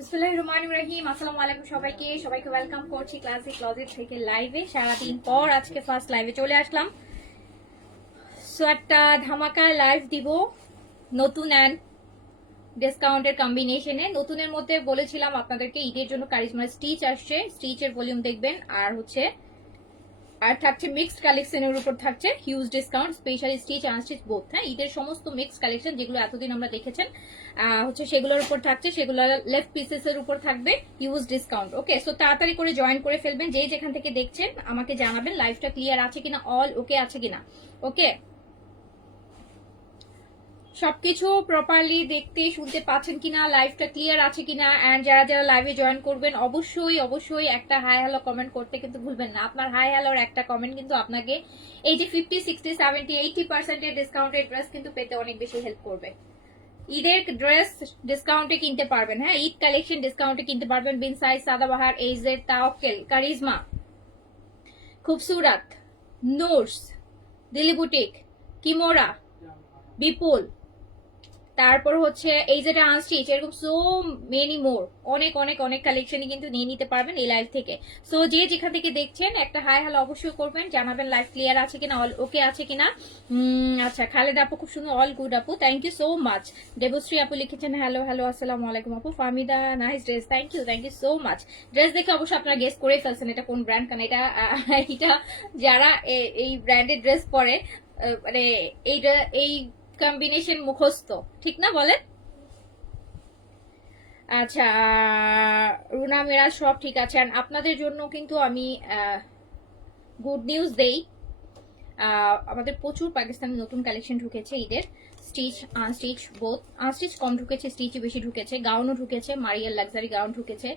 বিসমিল্লাহিররহমানিররহিম। আসসালামু আলাইকুম সবাইকে ওয়েলকাম করছি ক্লাসিক ক্লজেট থেকে লাইভে। সারাদিন পর আজকে ফার্স্ট লাইভে চলে আসলাম। সো একটা ধামাকা লাইভ দিব নতুন অ্যান্ড ডিসকাউন্টের কম্বিনেশনে। নতুনের মধ্যে বলেছিলাম আপনাদেরকে ঈদের জন্য কারিজমা স্টিচ আসছে, স্টিচের ভলিউম দেখবেন। আর থাকছে মিক্সড কালেকশনের উপর থাকছে huge discount, specially stitch unstitch both. হ্যাঁ, ঈদের সমস্ত মিক্সড কালেকশন যেগুলো এতদিন আমরা দেখেছেন সেগুলোর উপর থাকছে, সেগুলো লেফট পিসেস এর উপর থাকবে হিউজ ডিসকাউন্ট। ওকে, সো তাড়াতাড়ি করে জয়েন করে ফেলবেন। যে যেখান থেকে দেখছেন আমাকে জানাবেন লাইভটা ক্লিয়ার আছে কিনা, অল ওকে আছে কিনা। ওকে, সবকিছু প্রপারলি দেখতে শুনতে পাচ্ছেন কিনা, লাইভটা ক্লিয়ার আছে কিনা। এন্ড যারা যারা লাইভে জয়েন করবেন অবশ্যই একটা হাই হ্যালো কমেন্ট করতে কিন্তু ভুলবেন না। আপনার হাই হ্যালোর একটা কমেন্ট কিন্তু আপনাকে এই যে 50, 60, 70, 80% এর ডিসকাউন্টের ড্রেস কিন্তু পেতে অনেক বেশি হেল্প করবে। ঈদের ড্রেস ডিসকাউন্টে কিনতে পারবেন। হ্যাঁ, ঈদ কালেকশন ডিসকাউন্টে কিনতে পারবেন। বিন সাইজ, সাদাবাহার, এইজেড, তাওয়াক্কেল, কারিজমা, খুবসুরত, নূরস, দিল্লি বুটিক, কিমোরা, বিপুল, তারপর হচ্ছে এই যেটা আনস্টিচ, এরকম সো মেনি মোর, অনেক অনেক অনেক কালেকশনই কিন্তু নিয়ে নিতে পারবেন এই লাইভ থেকে। সো যে যেখান থেকে দেখছেন একটা হাই হ্যালো অবশ্যই করবেন, জানাবেন লাইভ ক্লিয়ার আছে কিনা, অল ওকে আছে কিনা। আচ্ছা, খালেদ আপু খুব সুন্দর, অল গুড আপু, thank you so much. Debashree আপু লিখেছেন হ্যালো হ্যালো, আসসালামু আলাইকুম আপু। Fahmida, nice dress, thank you so much. Dress দেখে অবশ্যই আপনারা গেস করে ফেলছেন এটা কোন ব্র্যান্ড, কারণ এটা যারা এই ব্র্যান্ডের ড্রেস পরে মানে এই কম্বিনেশন মুখস্থ, ঠিক না বলেন? আচ্ছা, রুনা মেরাজ সব ঠিক আছে। আপনাদের জন্য কিন্তু আমি গুড নিউজ দেই, আমাদের প্রচুর পাকিস্তানি নতুন কালেকশন ঢুকেছে ঈদের। স্টিচ আনস্টিচ বোথ, আনস্টিচ কম ঢুকেছে, স্টিচই বেশি ঢুকেছে। গাউনও ঢুকেছে, মারিয়ার লাক্সারি গাউন ঢুকেছে,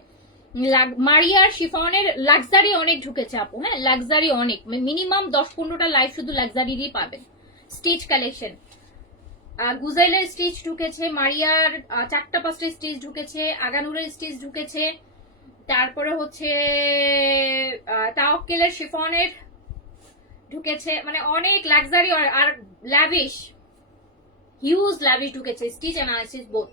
মারিয়ার শিফনের লাক্সারি অনেক ঢুকেছে আপু। হ্যাঁ, লাক্সারি অনেক, মিনিমাম 10-15টা লাইভ শুধু লাক্সারিরই পাবেন স্টিচ কালেকশন। গুজাইলের স্টিচ ঢুকেছে, মারিয়ার 4-5টা স্টিচ ঢুকেছে, আগানুরের স্টিচ ঢুকেছে, তারপরে হচ্ছে তাওয়াক্কেলের শিফনের ঢুকেছে, মানে অনেক লাক্সারি আর ল্যাভিশ, হিউজ ল্যাভিশ ঢুকেছে। Stitch and unstitch both,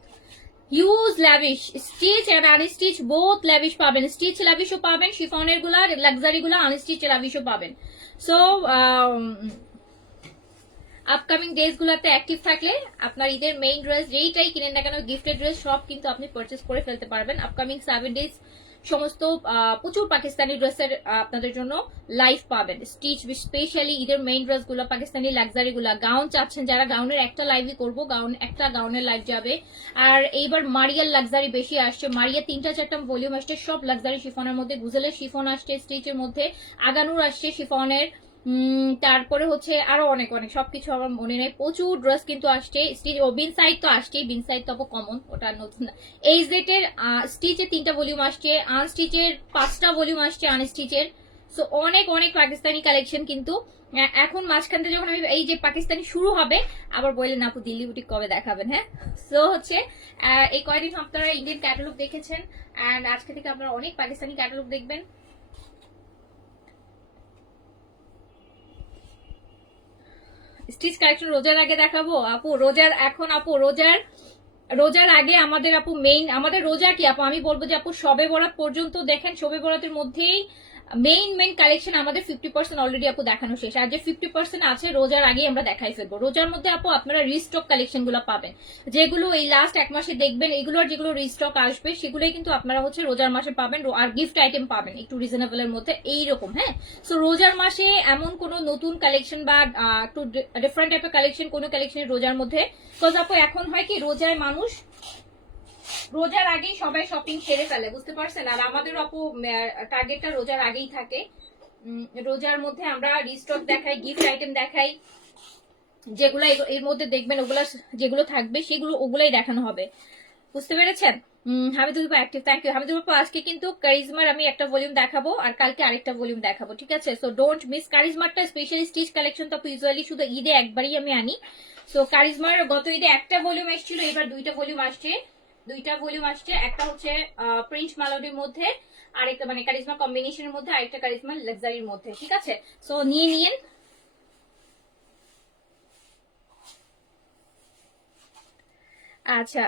huge lavish, stitch and unstitch both lavish পাবেন। স্টিচ ল্যাভিশও পাবেন, শিফনের গুলা লাক্সারি গুলা আনস্টিচ ল্যাভিশও পাবেন। সো আপকামিং ডেজ গুলাতে অ্যাক্টিভ থাকলে আপনার ঈদের মেইন ড্রেস যেইটাই কিনেন না কেন, গিফটেড ড্রেস সব কিন্তু আপনি পারচেস করে ফেলতে পারবেন। আপকামিং 7 ডেজ সমস্ত প্রচুর পাকিস্তানি ড্রেসের আপনাদের জন্য লাইভ পাবেন। স্টিচ স্পেশালি ঈদের মেইন ড্রেস গুলো, পাকিস্তানি লাক্সারি গুলা। গাউন চাচ্ছেন যারা, গাউনের একটা লাইভই করবো, গাউনের লাইভ যাবে। আর এইবার মারিয়ার লাক্সারি বেশি আসছে, মারিয়া 3-4টা ভলিউম আসছে, সব লাক্সারি শিফনের মধ্যে। গুজেলের শিফন আসছে স্টিচের মধ্যে, আগানুর আসছে শিফনের, তারপরে হচ্ছে আরো অনেক অনেক সবকিছু আমার মনে নেই, প্রচুর ড্রেস কিন্তু আসছে। স্টিচ ও বিন সাইড তো আসছেই, বিন সাইড তো কমন, ওটা নতুন। এই জেটের স্টিচের 3টা ভলিউম আসছে, আনস্টিচের 5টা ভলিউম আসছে, আনস্টিচের। সো অনেক অনেক পাকিস্তানি কালেকশন কিন্তু এখন মাঝখান থেকে যখন আমি এই যে পাকিস্তানি শুরু হবে আবার বললেন আপু দিল্লি বুটিক কবে দেখাবেন। হ্যাঁ, সো হচ্ছে এই কয়েকদিন আপনারা ইন্ডিয়ান ক্যাটালগ দেখেছেন, এন্ড আজকে থেকে আপনারা অনেক পাকিস্তানি ক্যাটালগ দেখবেন। স্টিচ কালেকশন রোজার আগে দেখাবো আপু, রোজার আগে আমাদের আপু মেইন, আমাদের রোজা কি আপু, আমি বলবো যে আপু শবে বরাত পর্যন্ত দেখেন, শবে বরাতের মধ্যেই মেইন কালেকশন আমাদের 50% অলরেডি আপু দেখানো শেষ, আর যে 50% আছে রোজার আগেই আমরা দেখাই ফেলবো। রোজার মধ্যে আপু আপনারা রিস্টক কালেকশন গুলো পাবেন, যেগুলো এই লাস্ট এক মাসে দেখবেন, এগুলোর যেগুলো রিস্টক আসবে সেগুলোই কিন্তু আপনারা হচ্ছে রোজার মাসে পাবেন, আর গিফট আইটেম পাবেন একটু রিজনেবলের মধ্যে এইরকম। হ্যাঁ, সো রোজার মাসে এমন কোনো নতুন কালেকশন বা একটু ডিফারেন্ট টাইপের কালেকশন, কোনো কালেকশন রোজার মধ্যে, বিকজ আপু এখন হয় কি রোজায় মানুষ রোজার আগেই সবাই শপিং সেরে ফেলে, বুঝতে পারছেন, আর আমাদের আপু টার্গেটটা রোজার আগেই থাকে। রোজার মধ্যে আমরা রিস্টক দেখাই, গিফট আইটেম দেখাই, যেগুলো এর মধ্যে দেখবেন ওগুলা যেগুলো থাকবে সেগুলো ওগুলাই দেখানো হবে, বুঝতে পেরেছেন। হামিদুল আপু অ্যাক্টিভ, থ্যাংক ইউ হামিদুল আপু। আজকে কিন্তু কারিজমার আমি একটা ভলিউম দেখাবো আর কালকে আরেকটা ভলিউম দেখাবো, ঠিক আছে। সো ডোন্ট মিস কারিজমারটা স্পেশালি স্টিচ কালেকশন তো ইউজুয়ালি শুধু ঈদে একবারই আমি আনি। সো কারিজমার গত ঈদে একটা ভলিউম এসেছিল, এবার দুইটা ভলিউম আসছে। একটা হচ্ছে প্রিন্ট মালোডির মধ্যে, আরেকটা মানে কারিজমা কম্বিনেশনের মধ্যে, আরেকটা কারিজমা লাক্সারির মধ্যে, ঠিক আছে। সো নিয়ে নিন। আচ্ছা,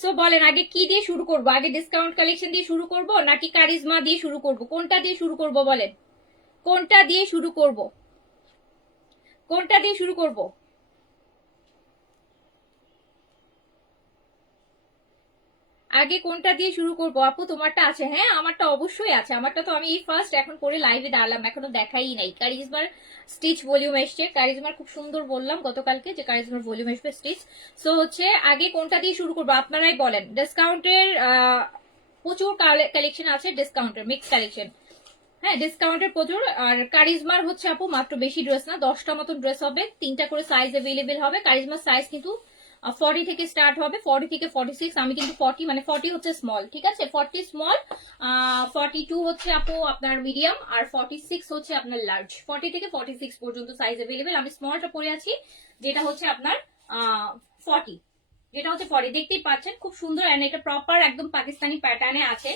সো বলেন আগে কি দিয়ে শুরু করব, আগে ডিসকাউন্ট কালেকশন দিয়ে শুরু করব নাকি কারিজমা দিয়ে শুরু করব, কোনটা দিয়ে শুরু করব বলেন, কোনটা দিয়ে শুরু করব, কোনটা দিয়ে শুরু করব? আগে কোনটা দিয়ে শুরু করব আপু? তোমারটা আছে? হ্যাঁ আমারটা অবশ্যই আছে, আমারটা তো আমি এই ফার্স্ট এখন করে লাইভে দাঁড়ালাম, এখনো দেখাই নাই। কারিজমার স্টিচ ভলিউম এসছে, কারিজমার খুব সুন্দর বললাম গতকালকে যে কারিজমার ভলিউম আসবে স্টিচ। সো হচ্ছে আগে কোনটা দিয়ে শুরু করবো আপনারাই বলেন। ডিসকাউন্টের প্রচুর কালেকশন আছে, ডিসকাউন্টের মিক্স কালেকশন, হ্যাঁ ডিসকাউন্টের প্রচুর। আর কারিজমার হচ্ছে আপু মাত্র বেশি ড্রেস না, 10টা মতন ড্রেস হবে, 3টা করে সাইজ অ্যাভেলেবেল হবে। কারিজমার সাইজ কিন্তু 40 থেকে স্টার্ট হবে, 40 থেকে 46, আমি কিন্তু 40 মানে 40 হচ্ছে স্মল, ঠিক আছে, 40 স্মল, 42 হচ্ছে আপু আপনার মিডিয়াম, আর 46 হচ্ছে আপনার লার্জ। 40 থেকে 46 পর্যন্ত সাইজ অ্যাভেলেবেল। আমি স্মলটা পরে আছি, যেটা হচ্ছে আপনার 40, যেটা হচ্ছে 40, দেখতেই পাচ্ছেন খুব সুন্দর, এন্ড এটা প্রপার একদম পাকিস্তানি প্যাটার্নে আছে,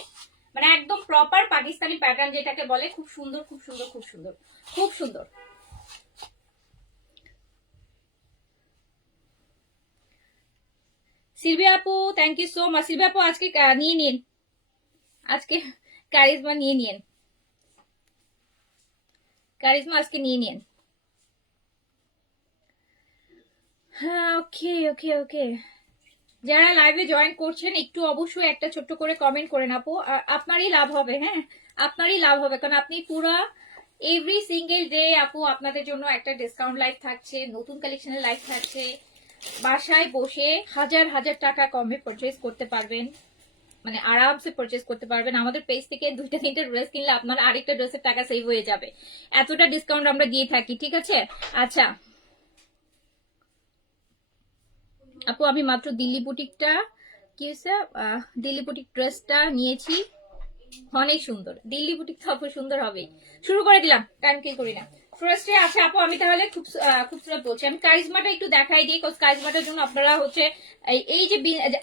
মানে একদম প্রপার পাকিস্তানি প্যাটার্ন যেটাকে বলে, খুব সুন্দর খুব সুন্দর খুব সুন্দর খুব সুন্দর। সিলভিয়া আপু thank you so much. Sylvia আপু আজকে নিয়ে নিন, আজকে কারিজমা নিয়ে নিন, কারিজমা আজকে নিয়ে নিন। হ্যাঁ ওকে ওকে ওকে, যারা লাইভে জয়েন করছেন একটু অবশ্যই একটা ছোট্ট করে কমেন্ট করেন আপু, আপনারই লাভ হবে। হ্যাঁ আপনারই লাভ হবে, কারণ আপনি পুরা এভরি সিঙ্গেল ডে আপু আপনাদের জন্য একটা ডিসকাউন্ট লাইভ থাকছে, নতুন কালেকশনের লাইভ থাকছে, বাসায় বসে হাজার হাজার টাকা কমে পারচেজ করতে পারবেন, মানে আরামসে পারচেজ করতে পারবেন। আমাদের পেজ থেকে 2টা 3টা ড্রেস কিনলে আপনার আরেকটা ড্রেসের টাকা সেভ হয়ে যাবে, এতটা ডিসকাউন্ট আমরা দিয়ে থাকি, ঠিক আছে। আচ্ছা আপু আমি মাত্র দিল্লি বুটিকটা কি হয়েছে, দিল্লি বুটিক ড্রেসটা নিয়েছি, অনেক সুন্দর। দিল্লি বুটিক তো আপু সুন্দর হবেই। শুরু করে দিলাম, টাইম কিল করি না। ফার্স্টে আছে আপু, আমি তাহলে খুবসুরত বলছি, আমি কারিজমাটা একটু দেখাই দিই, কজ কারিজমাটার জন্য আপনারা হচ্ছে এই যে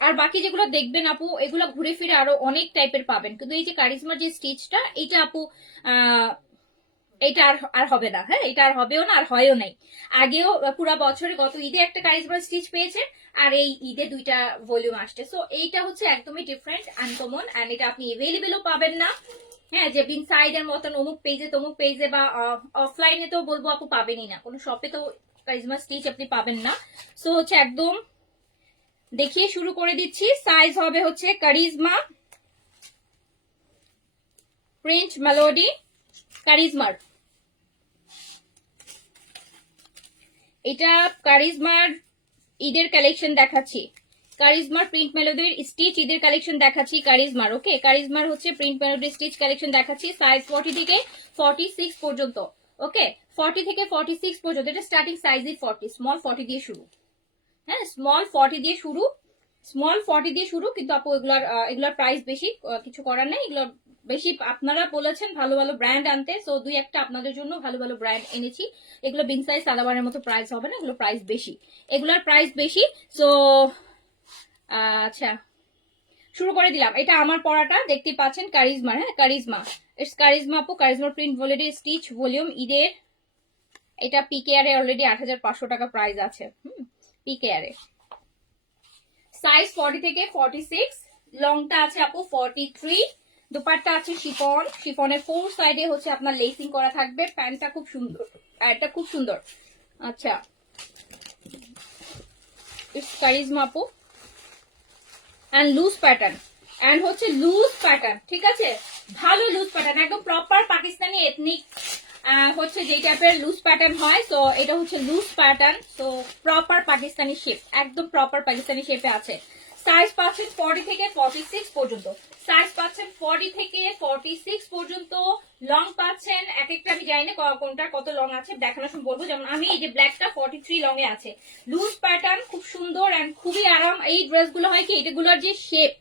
আর বাকি যেগুলো দেখবেন আপু এগুলো ঘুরে ফিরে আরো অনেক টাইপের পাবেন, কিন্তু এই যে কারিজমার যে স্টিচটা এইটা আপু এটা আর হবে না, হ্যাঁ এটা আর হবেও না, আর হয়ও নাই। আগেও পুরো বছরে গত ঈদে একটা কারিজমার স্টিচ পেয়েছে, আর এই ঈদে 2টা ভলিউম আসছে। সো এইটা হচ্ছে একদমই ডিফারেন্ট আনকমন, এন্ড এটা আপনি এভেলেবেলও পাবেন না, হ্যাঁ যে বিন সাইডের মতন অমুক পেজে তমুক পেজে বা অফলাইনে তো বলবো আপু পাবেনই না, কোনো শপে তো কারিজমা স্টিচ আপনি পাবেন না। সো হচ্ছে একদম দেখিয়ে শুরু করে দিচ্ছি। সাইজ হবে হচ্ছে কারিজমা প্রিন্ট মেলোডি, কারিজমার এটা কারিজমার ঈদের কালেকশন দেখাচ্ছি, কারিজমার প্রিন্ট মেলোডির স্টিচ ঈদের কালেকশন দেখাচ্ছি কারিজমার। ওকে কারিজমার হচ্ছে প্রিন্ট মেলোডির স্টিচ কালেকশন দেখাচ্ছি, সাইজ 40 থেকে 46 পর্যন্ত। ওকে 40 থেকে 46 পর্যন্ত, এটা স্টার্টিং সাইজই 40, স্মল 40 দিয়ে শুরু, হ্যাঁ স্মল 40 দিয়ে শুরু, স্মল 40 দিয়ে শুরু, কিন্তু আপু এগুলার প্রাইস বেশি, কিছু করার নেই, এগুলো বেশি আপনারা বলেছেন ভালো ভালো ব্র্যান্ড আনতে, সো 2-1টা আপনাদের জন্য ভালো ভালো ব্র্যান্ড এনেছি। এগুলো বিন সাইজ সাদাবারের মতো প্রাইস হবে না, এগুলো প্রাইস বেশি, এগুলোর প্রাইস বেশি। সো আচ্ছা শুরু করে দিলাম। এটা আমার পড়াটা দেখতে পাচ্ছেন কারিজমা, হ্যাঁ কারিজমা, ইটস কারিজমা আপু, কারিজমা প্রিন্ট ভলিডি স্টিচ ভলিউম ঈদের, এটা পিকেআর এ অলরেডি 8500 টাকা প্রাইস আছে, পিকেআর এ। সাইজ 40 থেকে 46, লংটা আছে আপু 43, দোপাট্টা আছে শিফন, শিফনের 4 সাইডে হচ্ছে আপনার লেসিং করা থাকবে। প্যান্টটা খুব সুন্দর, এটা খুব সুন্দর। আচ্ছা, ইটস কারিজমা আপু অ্যান্ড লুজ প্যাটার্ন, অ্যান্ড হচ্ছে লুজ প্যাটার্ন, ঠিক আছে, ভালো লুজ প্যাটার্ন, একদম প্রপার পাকিস্তানি এথনিক হচ্ছে যেই টাইপের লুজ প্যাটার্ন হয়। তো এটা হচ্ছে লুজ প্যাটার্ন, তো প্রপার পাকিস্তানি শেপ, একদম প্রপার পাকিস্তানি শেপে আছে। সাইজ পাচ্ছেন 40 থেকে 46 পর্যন্ত, সাইজ পাচ্ছেন 40 থেকে 46 পর্যন্ত। লং পাচ্ছেন এক একটা, আমি জানি না কোনটা কত লং আছে, দেখানোর সময় বলবো। যেমন আমি এই যে ব্ল্যাকটা 43 লং এ আছে, লুজ প্যাটার্ন, খুব সুন্দর এন্ড খুবই আরাম। এই ড্রেসগুলো হয় কি, এটাগুলোর যে শেপ,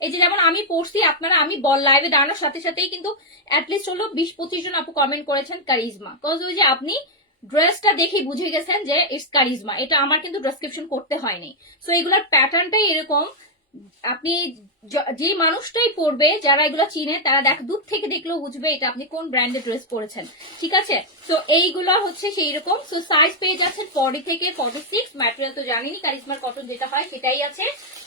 এই যে যেমন আমি পড়ছি, আপনারা আমি লাইভে দাঁড়ানোর সাথে সাথেই কিন্তু অ্যাটলিস্ট হলো 20-25 জন আপু কমেন্ট করেছেন কারিজমা, কজ ওই যে আপনি ড্রেসটা দেখে বুঝে গেছেন যে ইটস কারিজমা, এটা আমার কিন্তু ডেসক্রিপশন করতে হয়নি। সো এগুলোর প্যাটার্নটাই এরকম, আপনি যে মানুষটাই পরবে, যারা এগুলো চিনে, তারা দূর থেকে দেখলেও বুঝবে এটা আপনি কোন ব্র্যান্ডের ড্রেস পরেছেন, ঠিক আছে। তো এইগুলো হচ্ছে সেই রকম। সো সাইজ পেয়ে যাচ্ছেন 40 থেকে 46, ম্যাটেরিয়াল তো জানেনই কারিজমার কটন যেটা হয় সেটাই আছে।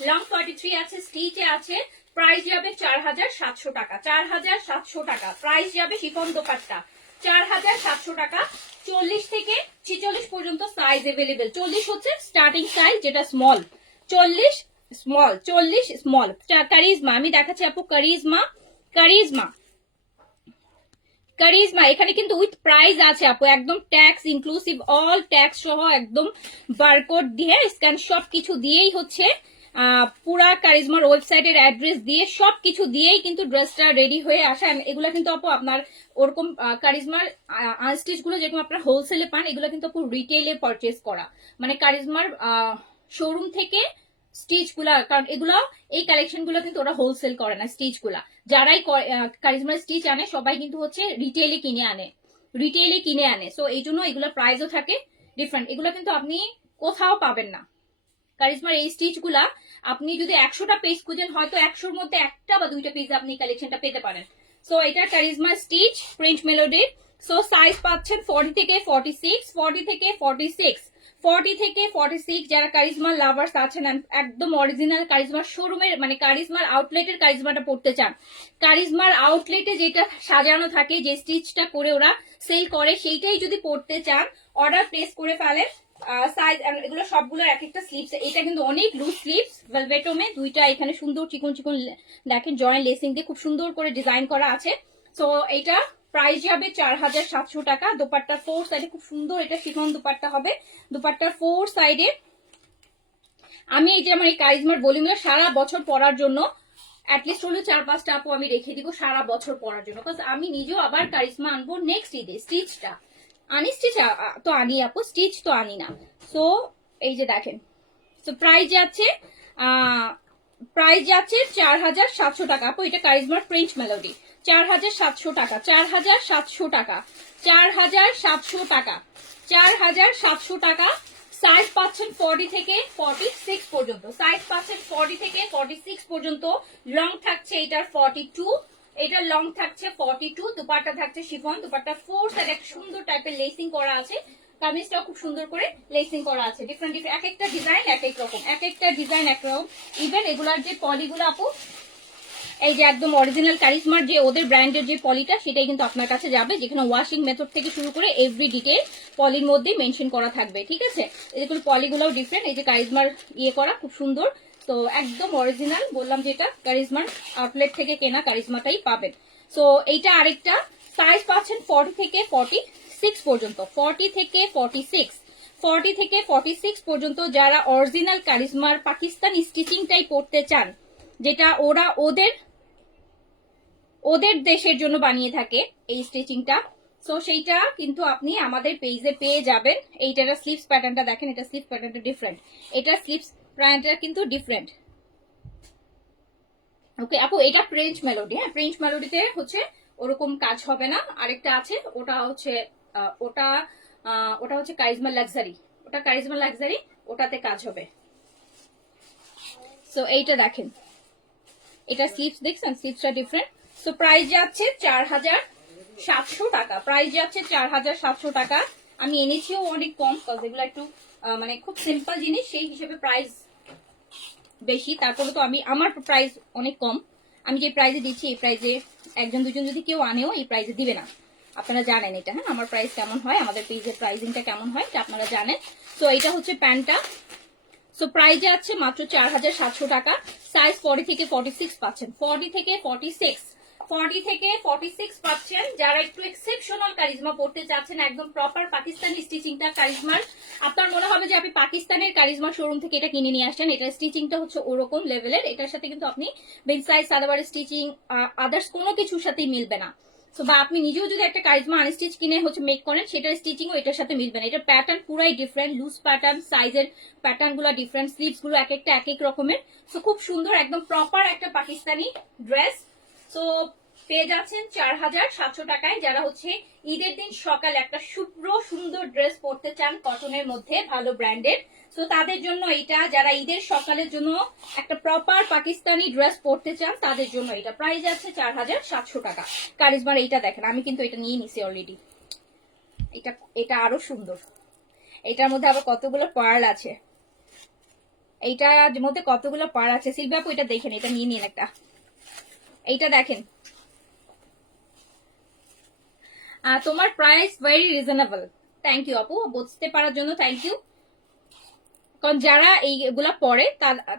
লং 43 আছে, স্টিচে আছে। প্রাইস যাবে 4700 টাকা, 4700 টাকা প্রাইস যাবে। শিফন দোপাট্টা 4700 টাকা। 40 থেকে 46 পর্যন্ত সাইজ এভেলেবেল। 40 হচ্ছে স্টার্টিং সাইজ, যেটা স্মল, 40 স্মল, 40 স্মল। কারিজমা আমি দেখাচ্ছি আপু, কারিজমা, কারিজমা, কারিজমা এখানে কিন্তু উইথ প্রাইস আছে আপু, একদম ট্যাক্স ইনক্লুসিভ, অল ট্যাক্স সহ, একদম বারকোড দিয়ে, স্ক্যান সব কিছু দিয়েই হচ্ছে পুরা কারিজমার ওয়েবসাইটের অ্যাড্রেস দিয়ে সবকিছু দিয়েই কিন্তু ড্রেসটা রেডি হয়ে আসে। এগুলো কিন্তু আপু আপনার ওরকম কারিজমার আনস্টিচ গুলো যেরকম আপনার হোলসেলে পান, এগুলো কিন্তু আপু রিটেইলে পারচেজ করা, মানে কারিজমার শোরুম থেকে স্টিচ গুলা, কারণ এগুলো এই কালেকশন গুলো কিন্তু ওরা হোলসেল করে না। স্টিচ গুলা যারাই কারিজমার স্টিচ আনে সবাই কিন্তু হচ্ছে রিটেইলে কিনে আনে, রিটেইলে কিনে আনে। সো এই জন্য এগুলোর প্রাইসও থাকে ডিফারেন্ট, এগুলো কিন্তু আপনি কোথাও পাবেন না। কারিজমার এই স্টিচ গুলা আপনি যদি 100টা পেজ খুঁজেন, হয়তো 100-র মধ্যে একটা বা দুইটা পেজ আপনি কালেকশনটা পেতে পারেন। সো এটা charisma stitch print melody. So size পাচ্ছেন 40 থেকে 46, 40 থেকে 46, 40 থেকে 46। যারা কারিজমার লাভার্স আছেন, একদম অরিজিনাল কারিজমার শোরুমের, মানে কারিজমার আউটলেটের কারিজমাটা পড়তে চান, কারিজমার আউটলেটে যেটা সাজানো থাকে, যে স্টিচটা করে ওরা সেল করে, সেইটাই যদি পড়তে চান, অর্ডার প্লেস করে ফেলেন। সাইজ এগুলো সবগুলো এক একটা স্লিপস, এটা কিন্তু অনেক লুজ স্লিপস, ভেলভেটমে দুইটা, এখানে সুন্দর চিকন চিকন দেখেন জয়েন্ট লেসিং দিয়ে খুব সুন্দর করে ডিজাইন করা আছে। সো এটা প্রাইস যাবে 4700 টাকা। দোপাট্টা 4 সাইডে খুব সুন্দর, এটা শিফন দোপাট্টা হবে। দোপাট্টার 4 সাইডে আমি এই যে আমার এই কারিজমার ভলিউমটা সারা বছর পরার জন্য অ্যাটলিস্ট হলো 4-5টা আপু আমি রেখে দিব সারা বছর পরার জন্য, বিকজ আমি নিজেও আবার কারিজমা আনবো নেক্সট ঈদে। স্টিচটা আনি, স্টিচ তো আনি আপু, স্টিচ তো আনি না। সো এই যে দেখেন, সো প্রাইস যাচ্ছে 4700 টাকা আপু। এটা কারিজমার প্রিন্ট মেলোডি, 4700 টাকা, 4700 টাকা, 4700 টাকা, 4700 টাকা। সাইজ পাচ্ছেন 40 থেকে 46 পর্যন্ত, সাইজ পাচ্ছেন 40 থেকে 46 পর্যন্ত। লং থাকছে এটার 42, এটা লং থাকছে 42। দুপাট্টা থাকছে শিফন, দুপাট্টা 4 সাইড এক সুন্দর টাইপের লেসিং করা আছে, কামিজটাও খুব সুন্দর করে লেসিং করা আছে। ডিফারেন্ট ডিফারেন্ট এক একটা ডিজাইন এক এক রকম, এক একটা ডিজাইন এক রকম। ইভেন এগুলার যে পলিগুলো আপু, এই যে একদম অরিজিনাল কারিজমার যে ওদের ব্র্যান্ডের যে পলিটা, সেটাই কিন্তু আপনার কাছে যাবে, যেখানে ওয়াশিং মেথড থেকে শুরু করে এভরি ডিটেইল পলির মধ্যে মেনশন করা থাকবে, ঠিক আছে। এগুলো পলিগুলোও ডিফারেন্ট, এই যে কারিজমার ইয়ে করা খুব সুন্দর। তো একদম অরিজিনাল, বললাম যেটা কারিজমার আউটলেট থেকে কেনা কারিজমাটাই পাবেন। সো এইটা আরেকটা। সাইজ পাচ্ছেন 40 থেকে 46 পর্যন্ত, 40 থেকে 46, 40 থেকে 46 পর্যন্ত। যারা অরিজিনাল কারিজমার পাকিস্তানি স্টিচিংটাই পড়তে চান, যেটা ওরা ওদের দেশের জন্য বানিয়ে থাকে এই স্টিচিংটা, সো সেইটা কিন্তু আপনি আমাদের পেজে পেয়ে যাবেন। এইটার স্লিপস প্যাটার্নটা দেখেন, এটা স্লিপস প্যাটার্নটা ডিফারেন্ট, এটা স্লিপস প্যাটার্নটা কিন্তু ডিফারেন্ট। ওকে আপু, এটা প্রিন্ট মেলোডি, হ্যাঁ প্রিন্ট মেলোডিতে হচ্ছে ওরকম কাজ হবে না। আরেকটা আছে, ওটা হচ্ছে ওটা ওটা হচ্ছে কারিজমা লাক্সারি, ওটা কারিজমা লাক্সারি, ওটাতে কাজ হবে। সো এইটা দেখেন, এটা স্লিপস দেখছেন, স্লিপসটা ডিফারেন্ট। সো প্রাইস যাচ্ছে 4700 টাকা, প্রাইস যাচ্ছে 4700 টাকা। আমি এনেছিও অনেক কম, কজ এগুলো একটু মানে খুব সিম্পল জিনিস, সেই হিসেবে প্রাইস বেশি। তারপরে তো আমার প্রাইস অনেক কম, আমি যে প্রাইজে দিচ্ছি এই প্রাইজে একজন দুজন যদি কেউ আনেও এই প্রাইজে দিবে না, আপনারা জানেন এটা। হ্যাঁ, আমার প্রাইস কেমন হয়, আমাদের পেজের প্রাইসিংটা কেমন হয় এটা আপনারা জানেন। তো এটা হচ্ছে প্যান্টটা। সো প্রাইজে আছে মাত্র 4700 টাকা। সাইজ 40 থেকে 46 পাচ্ছেন, 40 থেকে 46 পাচ্ছেন। যারা একটু এক্সেপশনাল কারিজমা পড়তে চাচ্ছেন, একদম প্রপার পাকিস্তানি স্টিচিংটা কারিজমার, আপনার মনে হবে যে আপনি পাকিস্তানের কারিজমা শোরুম থেকে এটা কিনে নিয়ে আসছেন। এটা স্টিচিংটা হচ্ছে ওরকম লেভেলের, এটার সাথে কিন্তু আপনি বিগ সাইজ সাদাবার স্টিচিং আদার্স কোনো কিছুর সাথেই মিলবে না। তো বা আপনি নিজেও যদি একটা কারিজমা আনস্টিচ কিনে হচ্ছে মেক করেন, সেটার স্টিচিংও এটার সাথে মিলবে না। এটার প্যাটার্ন পুরাই ডিফারেন্ট, লুজ প্যাটার্ন, সাইজের প্যাটার্ন গুলো ডিফারেন্ট, স্লিভস গুলো এক একটা এক এক রকমের। সো খুব সুন্দর একদম প্রপার একটা পাকিস্তানি ড্রেস। সো পেয়ে যাচ্ছেন 4700 টাকায়। যারা হচ্ছে ঈদের দিন সকালে একটা শুভ্র সুন্দর ড্রেস পরতে চান কটনের মধ্যে ভালো ব্র্যান্ডের, সো তাদের জন্য এটা। যারা ঈদের সকালের জন্য একটা প্রপার পাকিস্তানি ড্রেস পরতে চান তাদের জন্য এটা। প্রাইস আছে 4700 টাকা। কারিজমার এইটা দেখেন, আমি কিন্তু এটা নিয়ে নিছি অলরেডি। এটা এটা আরো সুন্দর, এটার মধ্যে আবার কতগুলো পার্ল আছে, এইটার মধ্যে কতগুলো পার্ল আছে। সিলভি আপু এটা দেখেন, এটা নিয়ে নিন একটা। এইটা দেখেন, তোমার price very reasonable. Thank you আপু, বুঝতে পারার জন্য থ্যাংক ইউ। কারণ যারা এইগুলা পড়ে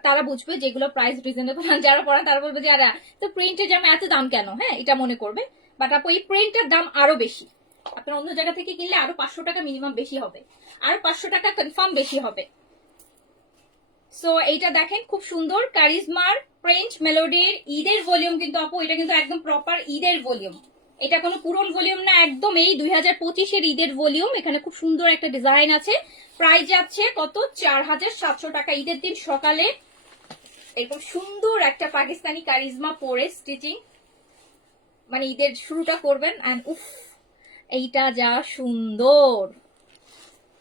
তারা বুঝবে যেগুলো প্রাইস রিজনেবল, যারা পড়ে তারা বলবে যে আরে তো প্রিন্টের জামা এত দাম কেন, হ্যাঁ এটা মনে করবে। বাট আপু এই প্রিন্টের দাম আরো বেশি, আপনার অন্য জায়গা থেকে কিনলে আরো 500 টাকা মিনিমাম বেশি হবে, আরো 500 টাকা কনফার্ম বেশি হবে। সো এইটা দেখেন খুব সুন্দর কারিজমার প্রিন্ট মেলোডির ঈদের ভলিউম কিন্তু আপু, এটা কিন্তু একদম প্রপার ঈদের ভলিউম, এটা কোনো পুরন ভলিউম না, একদম এই 2025-এর ঈদের ভলিউম। এখানে খুব সুন্দর একটা ডিজাইন আছে। প্রাইস যাচ্ছে কত, 4700 টাকা। ঈদের দিন সকালে এরকম সুন্দর একটা পাকিস্তানি কারিজমা পরে স্টিচিং মানে ঈদের শুরুটা করবেন। এন্ড উফ, এইটা যা সুন্দর,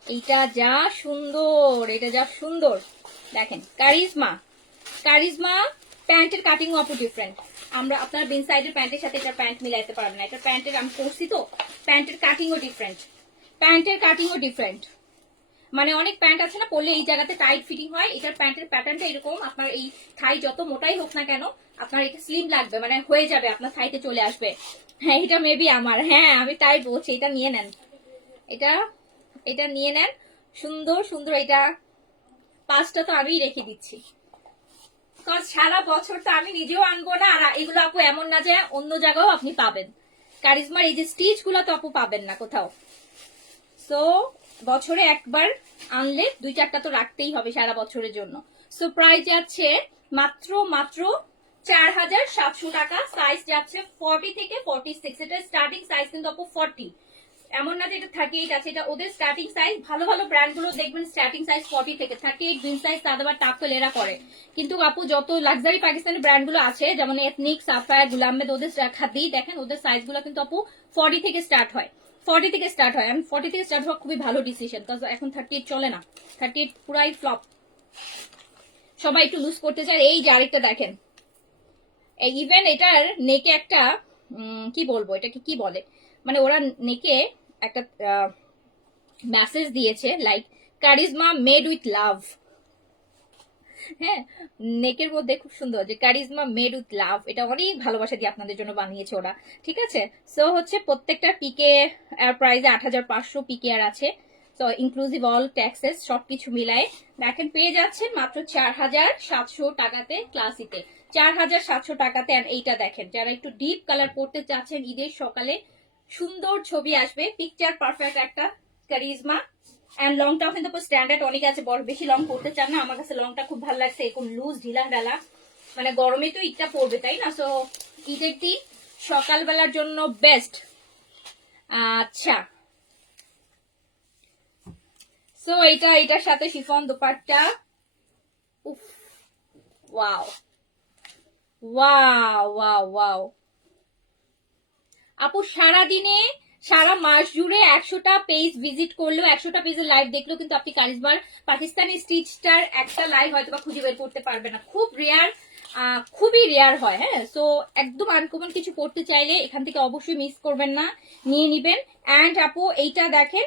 এইটা যা সুন্দর, এটা যা সুন্দর। দেখেন কারিজমা, কারিজমা প্যান্টের কাটিং আপু ডিফারেন্ট। আমরা আপনার বিন সাইডের প্যান্টের সাথে এটা প্যান্ট মিলাইতে পারবেন না, এটা প্যান্টের আমি করছি তো প্যান্টের কাটিংও ডিফারেন্ট, প্যান্টের কাটিংও ডিফারেন্ট। মানে অনেক প্যান্ট আছে না পরলে এই জায়গাতে টাইট ফিটিং হয়, এটার প্যান্টের প্যাটার্নটা এরকম, আপনার এই থাই যত মোটাই হোক না কেন আপনার এটা স্লিম লাগবে, মানে হয়ে যাবে আপনার থাইতে চলে আসবে। হ্যাঁ এটা মেবি আমার, হ্যাঁ আমি তাই বলছি, এটা নিয়ে নেন, এটা এটা নিয়ে নেন। সুন্দর সুন্দর, এটা 5টা তো আমি রেখে দিচ্ছি, কারণ সারা বছর তো আমি নিজেও আনবো না। আর এগুলো আপু এমন না যে অন্য জায়গাও আপনি পাবেন, কারিজমার এই যে স্টিচ গুলো তো আপু পাবেন না কোথাও। সো বছরে একবার আনলে 2-4টা তো রাখতেই হবে সারা বছরের জন্য। সো প্রাইস যাচ্ছে মাত্র মাত্র 4700 টাকা। সাইজ যাচ্ছে 40 থেকে 46, এটা স্টার্টিং সাইজ কিন্তু আপু 40, এমন না যে এটা 38 আছে, এটা ওদের স্টার্টিং সাইজ। ভালো ভালো ব্র্যান্ড গুলো দেখবেন স্টার্টিং সাইজ 40 থেকে 38, বিন সাইজ সাদাবার টাপল এরা করে। কিন্তু আপু যত লাক্সারি পাকিস্তানি ব্র্যান্ড গুলো আছে যেমন এথনিক, সাফায়ার, গুলামেদ, ওদের খাদ্যেই দেখেন ওদের সাইজ গুলো কিন্তু আপু 40 থেকে স্টার্ট হয়, 40 থেকে স্টার্ট হয়। আমি 40 থেকে স্টার্ট হওয়া খুবই ভালো ডিসিশন, কারণ এখন 38 চলে না, 38 পুরাই ফ্লপ, সবাই একটু লুজ করতে চায়। এই যে আরেকটা দেখেন, ইভেন এটার নেকে একটা কি বলবো, এটাকে কি বলে, মানে ওরা নেকে একটা মেসেজ দিয়েছে like charisma made with love. হ্যাঁ, নেকের মধ্যে খুব সুন্দর যে কারিজমা মেড উইথ লাভ, এটা অনেক ভালোবাসা দিয়ে আপনাদের জন্য বানিয়েছে ওরা, ঠিক আছে। সো হচ্ছে প্রত্যেকটা পিকে প্রাইসে 8500 পিকে আর আছে, সো ইনক্লুসিভ অল ট্যাক্সেস সবকিছু মিলায় দেখেন পেয়ে যাচ্ছেন মাত্র 4700 টাকাতে, ক্লাসিতে 4700 টাকাতে। আর এইটা দেখেন, যারা একটু ডিপ কালার পড়তে চাচ্ছেন ঈদের সকালে, সুন্দর ছবি আসবে, পিকচার পারফেক্ট একটা কারিজমা। এন্ড লংটাও কিন্তু স্ট্যান্ডার্ড অনেক আছে, বড় বেশি লং করতে চান না, আমার কাছে লংটা খুব ভালো লাগছে, এরকম লুজ ঢিলা ঢালা, মানে গরমে তো ঈদটা পড়বে তাই না। সো ঈদের দিন সকালবেলার জন্য বেস্ট। আচ্ছা, সো এটার সাথে শিফন দোপাট্টা, উফ ওয়াও ওয়াও ওয়াও ওয়াও। আপু সারাদিনে সারা মাস জুড়ে 100টা পেজ ভিজিট করলেও, 100টা পেজের লাইভ দেখলেও কিন্তু আপনি কারিজমার পাকিস্তানি স্টিচটার একটা লাইভ হয়তো বা খুঁজে বের করতে পারবেন না, খুব রেয়ার, খুবই রেয়ার হয়। হ্যাঁ, সো একদম আনকমন কিছু করতে চাইলে এখান থেকে অবশ্যই মিস করবেন না, নিয়ে নিবেন। অ্যান্ড আপু এইটা দেখেন,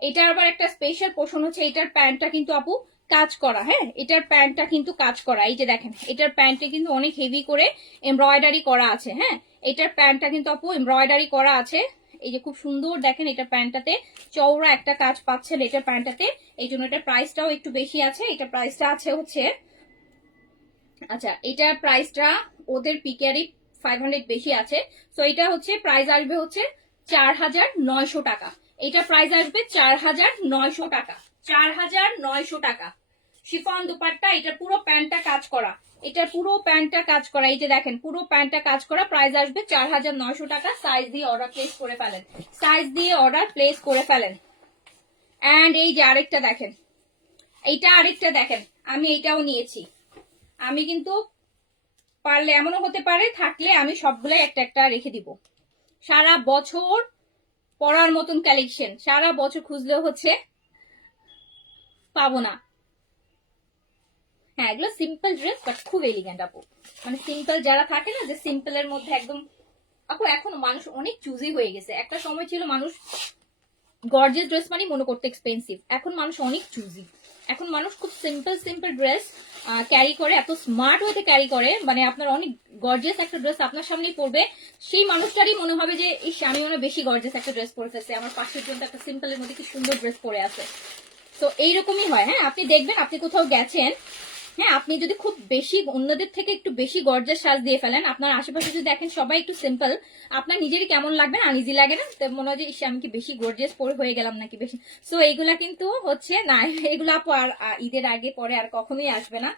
এটার আবার একটা স্পেশাল পোর্শন হচ্ছে, এটার প্যান্টটা কিন্তু আপু কাজ করা, হ্যাঁ এটার প্যান্টটা কিন্তু কাজ করা, এই যে দেখেন এটার প্যান্টে কিন্তু অনেক হেভি করে এমব্রয়ডারি করা আছে। হ্যাঁ এটার প্যান্টটা কিন্তু আপু এমব্রয়ডারি করা আছে, এই যে খুব সুন্দর দেখেন এটার প্যান্টটাতে চওড়া একটা কাজ পাচ্ছেন এটার প্যান্টটাতে, এই জন্য এটার প্রাইসটাও একটু বেশি আছে। এটার প্রাইসটা আছে হচ্ছে, আচ্ছা এটার প্রাইসটা ওদের পিকেরই 500 বেশি আছে, তো এটা হচ্ছে প্রাইস আসবে হচ্ছে 4900 টাকা। এটা প্রাইস আসবে 4900 টাকা, 4900 টাকা। শিফন দুপাট্টা, এটা পুরো প্যান্টটা কাজ করা, এটার পুরো প্যান্টটা কাজ করা, এই যে দেখেন পুরো প্যান্টটা কাজ করা, প্রাইস আসবে 4900 টাকা। সাইজ দিয়ে অর্ডার প্লেস করে ফেলেন, সাইজ দিয়ে অর্ডার প্লেস করে ফেলেন। এন্ড এই যে আরেকটা দেখেন, এইটা আরেকটা দেখেন, আমি এইটাও নিয়েছি। আমি কিন্তু পারলে এমনও হতে পারে থাকলে আমি সবগুলাই একটা একটা রেখে দিব, সারা বছর পরার মতন কালেকশন, সারা বছর খুঁজলেও হচ্ছে পাবো না। হ্যাঁ এগুলো সিম্পল ড্রেস বাট খুব এলিগেন্ট আপু, মানে সিম্পল যারা থাকে না যে সিম্পলের মধ্যে একদম। আপু এখন মানুষ অনেক চুজি হয়ে গেছে, একটা সময় ছিল মানুষ গর্জিয়াস ড্রেস মানে মনে করতে এক্সপেন্সিভ, এখন মানুষ অনেক চুজি, এখন মানুষ খুব সিম্পল সিম্পল ড্রেস ক্যারি করে, এত স্মার্ট হতে ক্যারি করে, মানে আপনার অনেক গর্জিয়াস একটা ড্রেস আপনার সামনেই পড়বে, সেই মানুষটারই মনে হবে যে ইস আমি মনে বেশি গর্জিয়াস একটা ড্রেস পরে ফেলছি, আমার পাশের জন্য একটা সিম্পলের মধ্যে কি সুন্দর ড্রেস পরে আছে। তো এইরকমই হয়। হ্যাঁ আপনি দেখবেন আপনি কোথাও গেছেন, হ্যাঁ আপনি যদি খুব বেশি অন্যদের থেকে একটু বেশি গর্জাস সাজ দিয়ে ফেলেন, আপনার আশেপাশে যদি দেখেন সবাই একটু সিম্পল, আপনার নিজেরই কেমন লাগবে না, আনইজি লাগে না, তো মনে হয় যে ইস আমি কি বেশি গর্জিয়াস পরে হয়ে গেলাম নাকি বেশি। সো এইগুলা কিন্তু হচ্ছে না, এগুলা আপু আর ঈদের আগে পরে আর কখনোই আসবে না।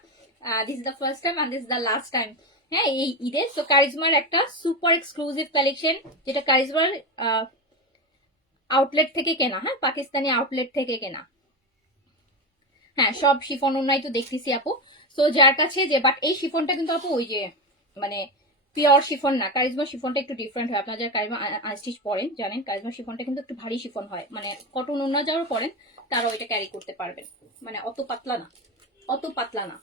This is the first time and this is the last time, হ্যাঁ এই ঈদের। সো কারিজমার একটা সুপার এক্সক্লুসিভ কালেকশন, যেটা কারিজমার আউটলেট থেকে কেনা, হ্যাঁ পাকিস্তানি আউটলেট থেকে কেনা। হ্যাঁ সব শিফন ওনাই তো দেখতেছি আপু। সো যার কাছে যে, বাট এই শিফনটা কিন্তু আপু ওই যে মানে পিওর শিফন না, কারিজমা শিফনটা একটু ডিফারেন্ট হয়। আপনারা যারা কারিজমা আনস্টিচ পরেন জানেন কারিজমা শিফনটা কিন্তু একটু ভারী শিফন হয়, মানে কটন ওনা যারা পরেন তারা ওইটা ক্যারি করতে পারবেন, মানে অত পাতলা না, অত পাতলা না,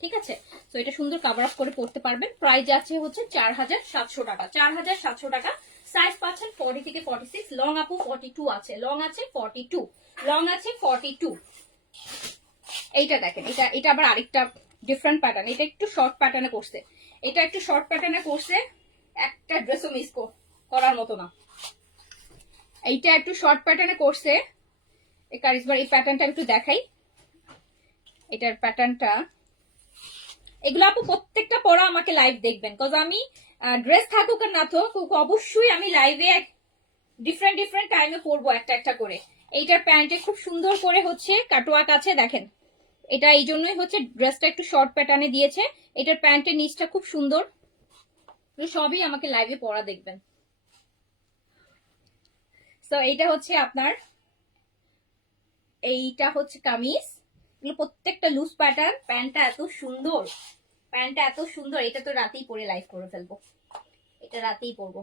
ঠিক আছে। তো এটা সুন্দর কাভার আপ করে পড়তে পারবেন। প্রাইস আছে হচ্ছে 4700 টাকা, 4700 টাকা। সাইজ পাচ্ছেন 40 থেকে 46, লং আপু 42 আছে, লং আছে 42, লং আছে 42। এইটা দেখেন, এটা এটা আবার আরেকটা ডিফারেন্ট প্যাটার্ন, এটা একটু শর্ট প্যাটার্নে করছে, এটা একটু শর্ট প্যাটার্নে করছে, একটা ড্রেসও মিস করার মতো না। এইটা একটু শর্ট প্যাটার্নে করছে, এই কারিজমার এই প্যাটার্নটা একটু দেখাই, এটার প্যাটার্নটা। এগুলো আপু প্রত্যেকটা পড়া আমাকে লাইভ দেখবেন, কজ আমি ড্রেস থাকুক আর না থাকুক অবশ্যই আমি লাইভে ডিফারেন্ট ডিফারেন্ট টাইমে পরবো একটা একটা করে। এইটার প্যান্টে খুব সুন্দর করে হচ্ছে কাটওয়ার্ক আছে দেখেন, এটা এই জন্যই হচ্ছে ড্রেসটা একটু শর্ট প্যাটার্নে দিয়েছে। এটার প্যান্টের নিচটা খুব সুন্দর, সবই আমাকে লাইভে পরা দেখবেন। তো এইটা হচ্ছে আপনার, এইটা হচ্ছে কামিজ, এগুলো প্রত্যেকটা লুজ প্যাটার্ন। প্যান্টটা এত সুন্দর, প্যান্টটা এত সুন্দর, এটা তো রাতেই পরে লাইভ করে ফেলবো, এটা রাতেই পরবো।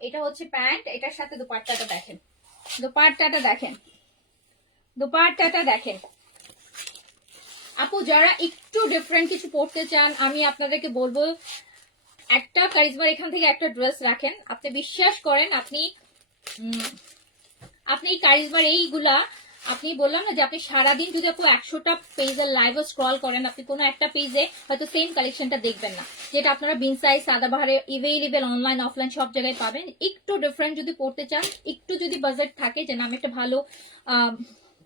এটা হচ্ছে প্যান্ট, এটার সাথে দোপাট্টাটা দেখেন, দোপাট্টাটা দেখেন, দোপাট্টাটা দেখেন। আপু যারা একটু ডিফারেন্ট কিছু পড়তে চান আমি আপনাদেরকে বলবো একটা কারিজমার এখান থেকে একটা ড্রেস রাখেন, আপনি বিশ্বাস করেন আপনি আপনি কারিজমার এইগুলা, আপনি বললাম না যে আপনি সারাদিন যদি আপু 100টা পেজের লাইভ স্ক্রল করেন, আপনি কোনো একটা পেজে হয়তো সেম কালেকশনটা দেখবেন না, যেটা আপনারা বিনসাই সাদাবাহারে এভেইলেবল অনলাইন অফলাইন সব জায়গায় পাবেন। একটু ডিফারেন্ট যদি পড়তে চান, একটু যদি বাজেট থাকে যে না আমি একটা ভালো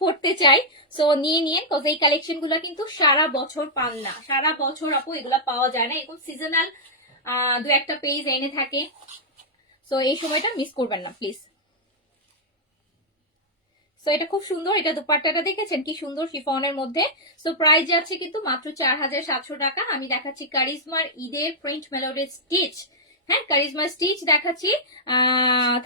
পড়তে চাই, সো নিয়ে নিয়ে, কজ এই কালেকশন গুলা কিন্তু সারা বছর পান না, সারা বছর আপু এগুলা পাওয়া যায় না, এরকম সিজনাল দু একটা পেজ এনে থাকে, সো এই সময়টা মিস করবেন না প্লিজ। সো এটা খুব সুন্দর, এটা দুপাট্টাটা দেখেছেন কি সুন্দর শিফনের মধ্যে। সো প্রাইস যাচ্ছে কিন্তু মাত্র 4700 টাকা। আমি দেখাচ্ছি কারিজমার ঈদের প্রিন্ট মেলোডি স্টিচ, হ্যাঁ কারিজমার স্টিচ দেখাচ্ছি।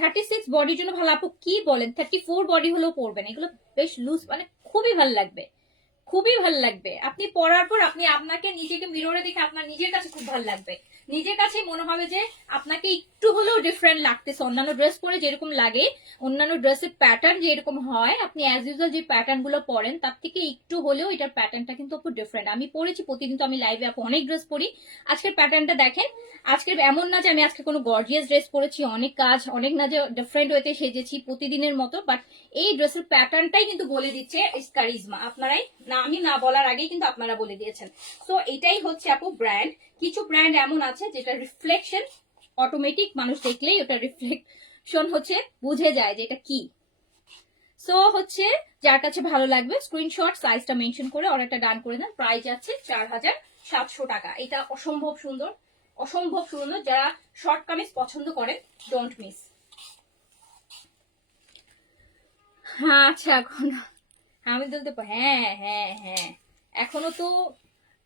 36 বডির জন্য ভালো, আপু কি বলেন 34 বডি হলেও পরবেন, এগুলো বেশ লুজ, মানে খুবই ভালো লাগবে, খুবই ভালো লাগবে। আপনি পরার পর আপনি আপনাকে নিজেকে মিররে দেখে আপনার নিজের কাছে খুব ভালো লাগবে, নিজের কাছে মনে হবে যে আপনাকে একটু হলেও ডিফারেন্ট লাগতেছে অন্যান্য ড্রেস পরে যেরকম লাগে, অন্যান্য ড্রেসের প্যাটার্ন যেরকম হয়, আপনি অ্যাজ ইউজুয়াল যে প্যাটার্ন গুলো পরেন তার থেকে একটু হলেও এটার প্যাটার্নটা কিন্তু খুব ডিফারেন্ট। আমি পরেছি প্রতিদিন, তো আমি লাইভে আপু অনেক ড্রেস পরি। আজকের প্যাটার্নটা দেখেন, আজকের এমন না যে আমি আজকে কোনো গর্জিয়াস ড্রেস পরেছি, অনেক কাজ, অনেক না যে ডিফারেন্ট ওয়েতে সেজেছি প্রতিদিনের মতো, বাট এই ড্রেসের প্যাটার্নটাই কিন্তু বলে দিচ্ছে ইস কারিজমা। আপনারাই না, আমি না বলার আগেই কিন্তু আপনারা বলে দিয়েছেন। সো এটাই হচ্ছে আপু ব্র্যান্ড। কিছু ব্র্যান্ড এমন আছে যেটা রিফ্লেকশন অটোমেটিক, মানুষ দেখলেই ওটা রিফ্লেকশন হচ্ছে বুঝে যায় যে এটা কি। সো হচ্ছে যার কাছে ভালো লাগবে স্ক্রিনশট সাইজটা মেনশন করে অর্ডারটা ডান করে দেন। প্রাইস আছে 4700 টাকা। এটা অসম্ভব সুন্দর, অসম্ভব সুন্দর। যারা শর্ট কামিজ পছন্দ করেন, ডোন্ট মিস। হ্যাঁ আচ্ছা, এখন আমি বলতে হ্যাঁ হ্যাঁ হ্যাঁ, এখনো তো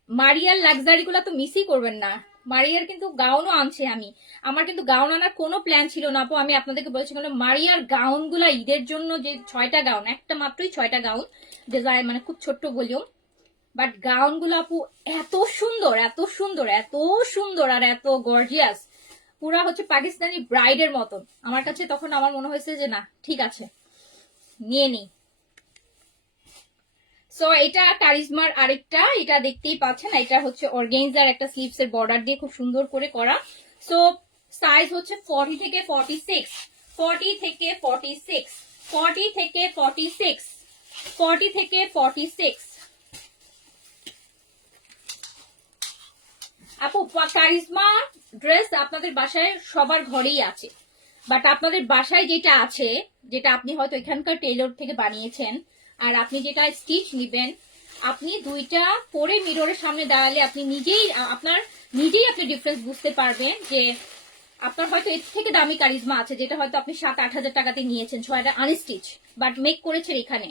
মারিয়ার লাক্সারি গুলা তো মিসই করবেন না। মারিয়ার কিন্তু গাউনও আনছে আমি। আমার কিন্তু গাউন আনার কোনো প্ল্যান ছিল না আপু, আমি আপনাদেরকে বলেছিলাম মারিয়ার গাউন গুলা ঈদের জন্য, যে 6টা গাউন, একটা মাত্রই 6টা গাউন ডিজাইন, মানে খুব ছোট্ট ভলিউম, বাট গাউন গুলো আপু এত সুন্দর, এত সুন্দর, এত সুন্দর আর এত গর্জিয়াস, পুরা হচ্ছে পাকিস্তানি ব্রাইডের মতন। আমার কাছে তখন আমার মনে হয়েছে যে না ঠিক আছে, নিয়ে নিই। সো এটা কারিজমার আরেকটা, এটা দেখতেই পাচ্ছেন, এটা হচ্ছে অর্গেনজার একটা স্লিভস এর বর্ডার দিয়ে খুব সুন্দর করে করা। সো সাইজ হচ্ছে 40 থেকে 46, 40 থেকে 46, 40 থেকে 46, 40 থেকে 46। আপু কারিজমা ড্রেস আপনাদের বাসায় সবার ঘরেই আছে, বাট আপনাদের বাসায় যেটা আছে, যেটা আপনি হয়তো এখানকার টেইলর থেকে বানিয়েছেন, আর আপনি যেটা স্টিচ নিবেন, আপনি দুইটা পরে মিররের সামনে দাঁড়ালে আপনি নিজেই আপনি ডিফারেন্স বুঝতে পারবেন যে আপনার হয়তো এর থেকে দামি কারিজমা আছে, যেটা হয়তো আপনি 7-8 হাজার টাকাতে নিয়েছেন, 6টা আনস্টিচ বাট মেক করেছেন এখানে।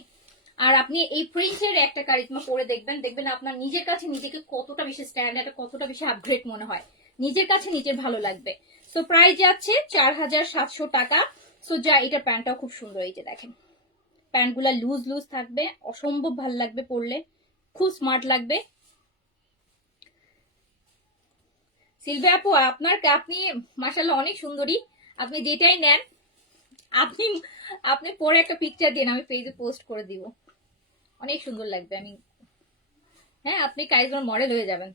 আর আপনি এই প্রিন্টের একটা কারিজমা পরে দেখবেন, দেখবেন আপনার নিজের কাছে নিজেকে কতটা বেশি স্ট্যান্ডার্ড, কতটা বেশি আপগ্রেড মনে হয়, নিজের কাছে নিজের ভালো লাগবে। সো প্রাইস যাচ্ছে 4700 টাকা। সো যা, এটা প্যান্টটাও খুব সুন্দর, এই যে দেখেন প্যান্টগুলা লুজ লুজ থাকবে, অসম্ভব ভালো লাগবে পরলে, খুব স্মার্ট লাগবে। সিলভি আপু আপনি মাশাআল্লাহ অনেক সুন্দরী, আপনি যেটাই নেন আপনি আপনি পরে একটা পিকচার দিন, আমি পেজে পোস্ট করে দিব, অনেক সুন্দর লাগবে। আমি হ্যাঁ, আপনি কারিজমার মডেল হয়ে যাবেন।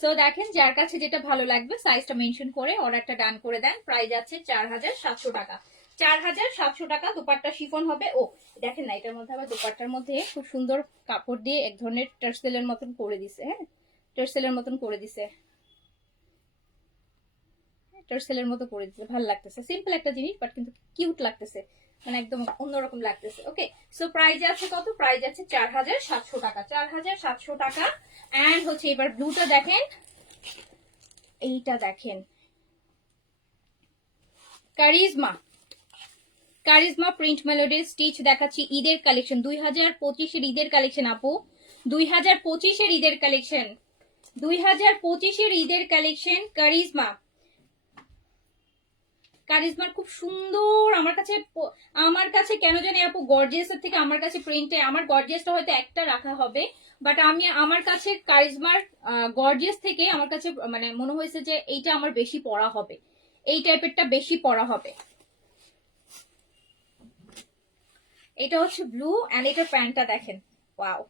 সো দেখেন যার কাছে যেটা ভালো লাগবে সাইজটা মেনশন করে অর্ডারটা ডান করে দেন। প্রাইস আছে 4700 টাকা, 4700 টাকা। দুপাট্টা শিফন হবে। ও দেখেন না, এটার মধ্যে আবার দুপাট্টার মধ্যে খুব সুন্দর কাপড় দিয়ে এক ধরনের টার্সেলের মতন করে দিছে। হ্যাঁ, টার্সেলের মতন করে দিছে, টার্সেলের মতো করে দিছে, ভালো লাগতেছে। সিম্পল একটা জিনিস বাট কিন্তু কিউট লাগতেছে, মানে একদম অন্যরকম লাগতেছে। ওকে, সো প্রাইস আছে কত? প্রাইস আছে 4700 টাকা, 4700 টাকা। এন্ড হচ্ছে এবার ব্লুটা দেখেন, এইটা দেখেন কারিজমা, কারিজমা প্রিন্ট মেলোডির স্টিচ দেখাচ্ছি ঈদের কালেকশন, 2025-এর ঈদের কালেকশন আপু, 2025-এর ঈদের কালেকশন, 2025-এর ঈদের কালেকশন কারিজমা। কারিজমার খুব সুন্দর, আমার কাছে কেন জানি আপু গর্জিয়াস এর থেকে আমার কাছে প্রিন্টে, আমার গর্জিয়াসটা হয়তো একটা রাখা হবে, বাট আমার কাছে কারিজমার গর্জিয়াস থেকে আমার কাছে মানে মনে হয়েছে যে এইটা আমার বেশি পড়া হবে, এই টাইপেরটা বেশি পড়া হবে। এটা হচ্ছে ব্লু এন্ড এটার প্যান্টটা দেখেন, ওয়াও,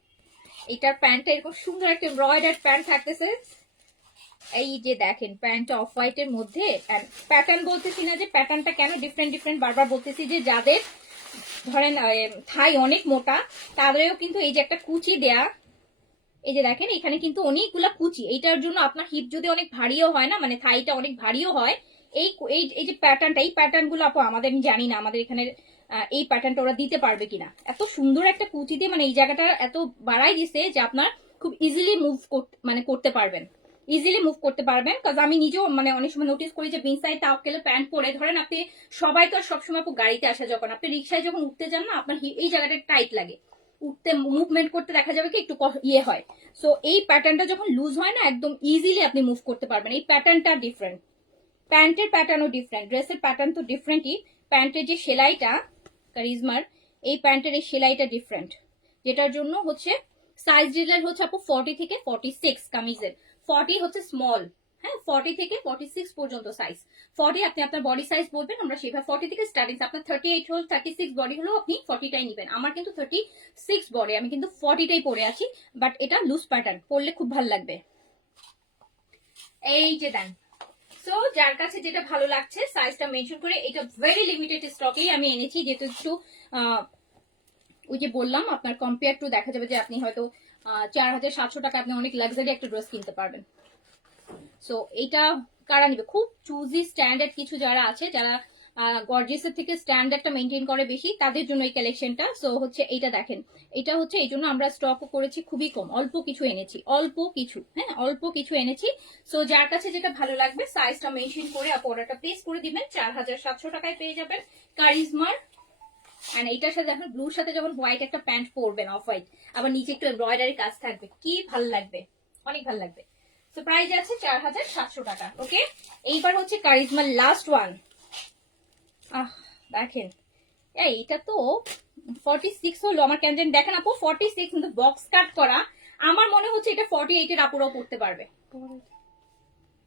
এটার প্যান্টটা এরকম সুন্দর একটা এমব্রয়ডারি প্যান্ট থাকতেছে। এই যে দেখেন প্যান্টটা অফ হোয়াইটের মধ্যে, প্যাটার্ন বলতেছি না যে প্যাটার্নটা কেন ডিফারেন্ট ডিফারেন্ট, বারবার বলতেছি যে যাদের ধরেন থাই অনেক মোটা তাদেরও কিন্তু এই যে একটা কুচি দেয়া, এই যে দেখেন এখানে কিন্তু অনেকগুলা কুচি, এইটার জন্য আপনার হিপ যদি অনেক ভারীও হয় না, মানে থাইটা অনেক ভারীও হয়, এই এই যে প্যাটার্নটা, এই প্যাটার্ন গুলো আপু আমাদের, আমি জানি না আমাদের এখানে এই প্যাটার্নটা ওরা দিতে পারবে কিনা। এত সুন্দর একটা কুচি দিয়ে মানে এই জায়গাটা এত বাড়াই দিছে যে আপনার খুব ইজিলি মুভ করতে পারবেন, ইজিলি মুভ করতে পারবেন। কাজ আমি নিজেও মানে অনেক সময় নোটিস করি যে বিনসাইড তাওকেলে প্যান্ট পরে, ধরেন আপনি সবাই তো আর সবসময় আপু গাড়িতে আসা, যখন আপনি রিক্সায় যখন উঠতে যান না, আপনার এই জায়গাটা টাইট লাগে, উঠতে মুভমেন্ট করতে দেখা যাবে কি একটু ইয়ে হয়। সো এই প্যাটার্নটা যখন লুজ হয় না, একদম ইজিলি আপনি মুভ করতে পারবেন। এই প্যাটার্নটা ডিফারেন্ট, প্যান্টের প্যাটার্নও ডিফারেন্ট, ড্রেসের প্যাটার্ন তো ডিফারেন্টই। প্যান্টের যে সেলাইটা কারিজমার, এই প্যান্টের এই সেলাইটা ডিফারেন্ট, যেটার জন্য হচ্ছে সাইজ ডিজাইন হচ্ছে আপু 40 থেকে 46 কামিজের, 40 হচ্ছে স্মল, হ্যাঁ 40 থেকে 46 পর্যন্ত সাইজ। 40 আপনি আপনার বডি সাইজ বলবেন, আমরা সেভাবে 40 থেকে স্টার্টিং। আপনার 38 হোল 36 বডি হলেও আপনি 40টাই নেবেন। আমার কিন্তু 36 বডি, আমি কিন্তু 40টাই পরে আছি, বাট এটা লুজ প্যাটার্ন, পরলে খুব ভালো লাগবে। এই যে দেন, সো যার কাছে যেটা ভালো লাগছে সাইজটা মেনশন করে, এটা ভেরি লিমিটেড স্টকেই আমি এনেছি, যেহেতু একটু ওই যে বললাম আপনার কম্পেয়ার টু দেখা যাবে যে আপনি হয়তো 4700 টাকা আপনি অনেক লাক্সারি একটা ড্রেস কিনতে পারবেন। সো এটা কারা নিবে, খুব চুজি স্ট্যান্ডার্ড কিছু যারা আছে, যারা গর্জিয়াসের থেকে স্ট্যান্ডার্ডটা মেনটেন করে বেশি, তাদের জন্য এই কালেকশনটা। সো হচ্ছে এইটা দেখেন, এটা হচ্ছে এই জন্য আমরা স্টকও করেছি খুবই কম, অল্প কিছু এনেছি, অল্প কিছু, হ্যাঁ অল্প কিছু এনেছি। সো যার কাছে যেটা ভালো লাগবে সাইজটা মেনশন করে অর্ডারটা প্লেস করে দিবেন, 4700 টাকায় পেয়ে যাবেন কারিজমার। এন্ড এইটার সাথে এখন ব্লুর সাথে যখন হোয়াইট একটা প্যান্ট পরবেন, অফ হোয়াইট, আবার নিচে একটু এমব্রয়ডারি কাজ থাকবে, কি ভাল লাগবে, অনেক ভাল লাগবে। সো প্রাইস আছে 4700 টাকা। ওকে, এইবার হচ্ছে কারিজমার লাস্ট ওয়ান। দেখেন এইটা তো 46 হলো আমার কেন জানি, দেখেন আপু 46 কিন্তু বক্স কাট করা, আমার মনে হচ্ছে এটা 48 এর আপুরাও পড়তে পারবে।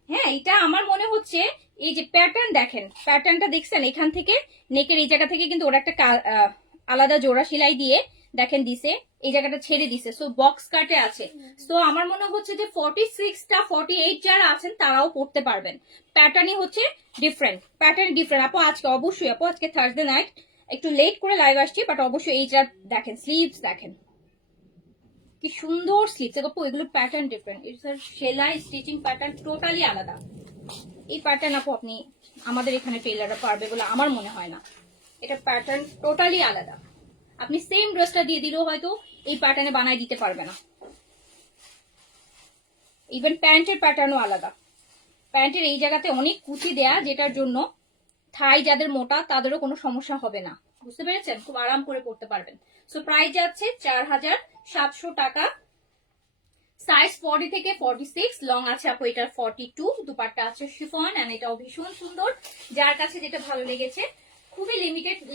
হ্যাঁ এটা আমার মনে হচ্ছে, এই যে প্যাটার্ন দেখেন, প্যাটার্নটা দেখছেন এখান থেকে নেকের এই জায়গা থেকে কিন্তু ওরা একটা আলাদা জোড়া সেলাই দিয়ে দেখেন দিছে, এই জায়গাটা ছেড়ে দিছে, সো বক্স কাটে আছে। সো আমার মনে হচ্ছে যে 46টা 48 যারা আছেন তারাও পড়তে পারবেন। প্যাটার্নই হচ্ছে ডিফারেন্ট, প্যাটার্ন ডিফারেন্ট। আপু আজকে অবশ্যই, আপু আজকে থার্সডে নাইট একটু লেট করে লাইভ আসছি, বাট অবশ্যই এই যা দেখেন স্লিভস দেখেন কি সুন্দর স্লিভস, আপু এগুলো প্যাটার্ন ডিফারেন্ট, এটার সেলাই স্টিচিং প্যাটার্ন টোটালি আলাদা। এই প্যাটার্ন আপু আপনি আমাদের এখানে টেলাররা পারবে বলে আমার মনে হয় না, এটা প্যাটার্ন টোটালি আলাদা। আপনি সেম ড্রেসটা দিয়ে দিলেও হয়তো এই প্যাটার্নে বানাই দিতে পারবে না। ইভেন প্যান্টের প্যাটার্নও আলাদা, প্যান্টের এই জায়গাতে অনেক কুচি দেয়া, যেটার জন্য থাই যাদের মোটা তাদেরও কোনো সমস্যা হবে না, বুঝতে পেরেছেন, খুব আরাম করে পড়তে পারবেন। সো প্রাইস যাচ্ছে 4700 টাকা। সাইজ 40 থেকে 46, লং আছে আপু এটার 42, দুপাট্টা আছে শিফন, এন্ড এটাও ভীষণ সুন্দর। যার কাছে যেটা ভালো লেগেছে, খুবই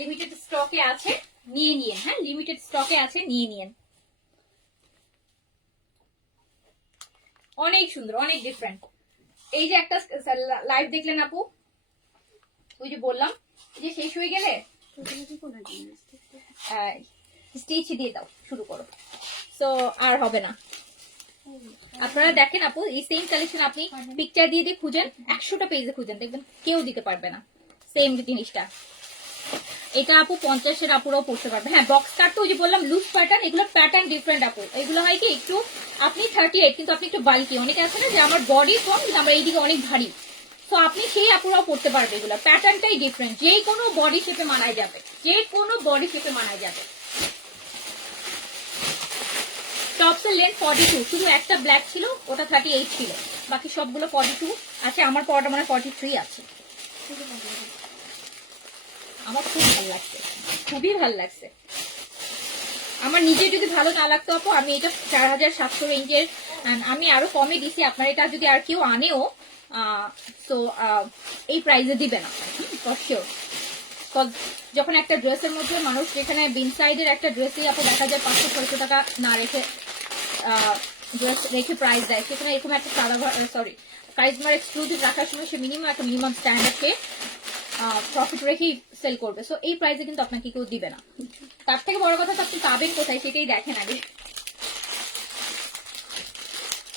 লিমিটেড স্টকে আছে, নিয়ে নিয়েন। হ্যাঁ লিমিটেড স্টকে আছে, নিয়ে নিয়েন। অনেক সুন্দর, অনেক ডিফারেন্ট। এই যে একটা লাইভ দেখলেন আপু, ওই যে বললাম যে শেষ হয়ে গেলে স্টিচ দিয়ে দাও, শুরু করো, সো আর হবে না। আপনারা দেখেন আপু এই সেম কালেকশন আপনি পিকচার দিয়ে দিয়ে খুঁজেন, 100টা পেজে খুঁজেন, দেখবেন কেউ দিতে পারবে না সেম জিনিসটা। এটা আপু 50-এর আপুরাও পড়তে পারবে। হ্যাঁ বক্স কাট তো ওই যে বললাম লুজ প্যাটার্ন, এগুলো প্যাটার্ন ডিফারেন্ট আপু। এগুলো হয় কি একটু আপনি 38 কিন্তু আপনি একটু বাল্কি, অনেকে আছে না যে আমার বডি কম কিন্তু আমার এইদিকে অনেক ভারী, তো আপনি সেই আপুরাও পড়তে পারবে। এগুলো প্যাটার্নটাই ডিফারেন্ট, যে কোনো বডি শেপে মানায় যাবে, যে কোনো বডি শেপে মানায় যাবে। টপসের লেন্থ 42, শুধু একটা ব্ল্যাক ছিল ওটা 38 ছিল, বাকি সবগুলো 42 আছে। আমার পরটা মানে 43 আছে। আমার খুব ভালো লাগছে, খুবই ভালো লাগছে। আমার নিজে যদি ভালো না লাগতো আপু, আমি এটা 4700 রেঞ্জের, আমি আরো কমে দিছি। আপনার এটা যদি আর কেউ আনেও তো এই প্রাইসে দিবে না ফর শিওর। যখন একটা ড্রেসের মধ্যে মানুষ, যেখানে বিন সাইডের একটা ড্রেসে আপু দেখা যায় 500-600 টাকা না রেখে ড্রেস রেখে প্রাইস দেয়, সেখানে এরকম একটা সাদা কারিজমার এক্সক্লুসিভ রাখার সময় সে একটা মিনিমাম স্ট্যান্ডার্ডকে প্রফিট রেখেই সেল করবে। সো এই প্রাইসে কিন্তু আপনাকে কেউ দিবে না। তার থেকে বড় কথা তো আপনি পাবেন কোথায় সেটাই দেখেন আগে।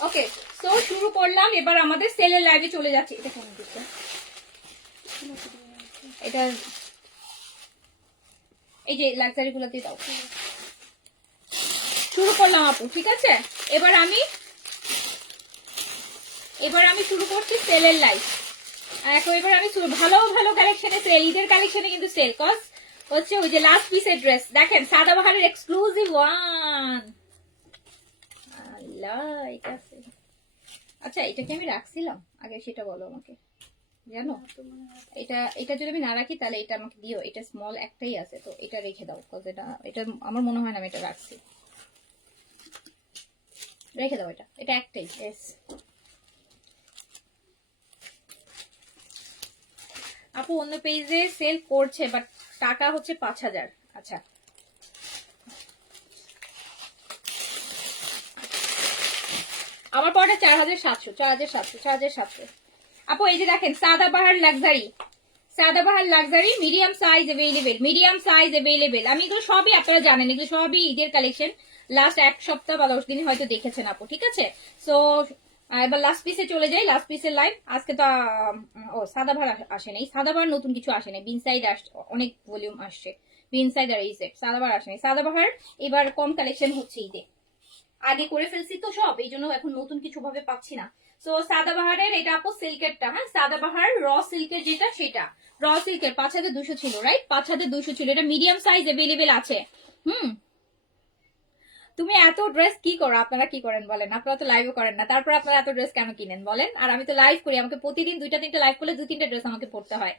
ওকে সো শুরু করলাম, এবার আমাদের সেলের লাইভে চলে যাচ্ছে। এটা কেমন দিচ্ছে, এটা এই যে লাক্সারি গুলোতে দাও। শুরু করলাম আপু, ঠিক আছে। এবার আমি শুরু করছি সেলের লাইভ। এবার আমি ভালো ভালো কালেকশনে সেল, ঈদের কালেকশনে কিন্তু সেল কজ হচ্ছে ওই যে লাস্ট পিসের ড্রেস দেখেন, সাদাবাহারের এক্সক্লুসিভ ওয়ান। আল্লাহ এটা আচ্ছা, এটা কি আমি রাখছিলাম আগে সেটা বলো আমাকে, জানো। এটা যদি আমি না রাখি তাহলে এটা আমাকে দিও, এটা স্মল একটাই আছে, তো এটা রেখে দাও কজ এটা আমার মনে হয় না আমি এটা রাখছি, রেখে দাও। এটা একটাই। ইয়েস আপু অন্য পেজে সেল করছে বাট টাকা হচ্ছে 5000। আচ্ছা আমার পরটা 4700। আপু এই যে দেখেন Sadabahar luxury, Sadabahar luxury medium size available, medium size available. আমি এগুলো সবই আপনারা জানেন, এগুলো সবই ঈদের কালেকশন। লাস্ট এক সপ্তাহ বা 10 দিন হয়তো দেখেছেন আপু, ঠিক আছে? সো এবার লাস্ট পিসে চলে যাই, লাস্ট পিসের লাইভ আজকে তো ও সাদাবাহার আসে নাই, সাদাবাহার নতুন কিছু আসে নাই, বিনসাইড অনেক ভলিউম আসছে, বিনসাইড আর এই সেট, সাদাবাহার আসে নাই। সাদাবাহার এবার কম কালেকশন হচ্ছে ঈদে, আগে করে ফেলছি তো সব, এই জন্য এখন নতুন কিছু ভাবে পাচ্ছি না। সো সাদাবাহারের এটা আপু সিল্কেরটা, হ্যাঁ সাদাবাহার র সিল্কের যেটা সেটা, র সিল্কের 5200 ছিল, রাইট? 5200 ছিল, এটা মিডিয়াম সাইজ अवेलेबल আছে। তুমি এত ড্রেস কি করো, আপনারা কি করেন বলেন? আপনারা তো লাইভও করেন না, তারপর আপনারা এত ড্রেস কেন কিনেন বলেন? আর আমি তো লাইভ করি, আমাকে প্রতিদিন 2-3টা লাইভ করলে 2-3টা ড্রেস আমাকে পড়তে হয়।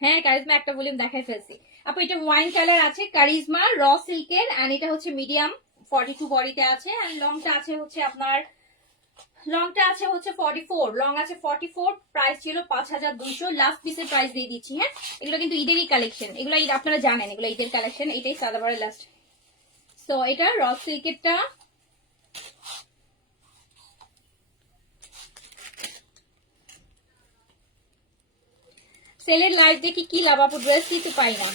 হ্যাঁ কারিজমা একটা ভলিউম দেখাই ফেলছি আপু, এটা ওয়াইন কালার আছে, কারিজমা র সিল্কের, এন্ড এটা হচ্ছে মিডিয়াম 42 বডিতে আছে, এন্ড লংটা আছে হচ্ছে আপনার, লংটা আছে হচ্ছে 44, লং আছে 44, প্রাইস ছিল 5200, লাস্ট পিসের প্রাইস দিয়ে দিচ্ছি। হ্যাঁ এগুলো কিন্তু ঈদেরই কালেকশন, এগুলো ঈদ আপনারা জানেন, এগুলো ঈদের কালেকশন। এটাই সাদাবারের লাস্ট। সো এটা র সিল্কেরটা, সেলের লাইভ দেখি কি লাভ আপু, ড্রেস দিতে পাই না।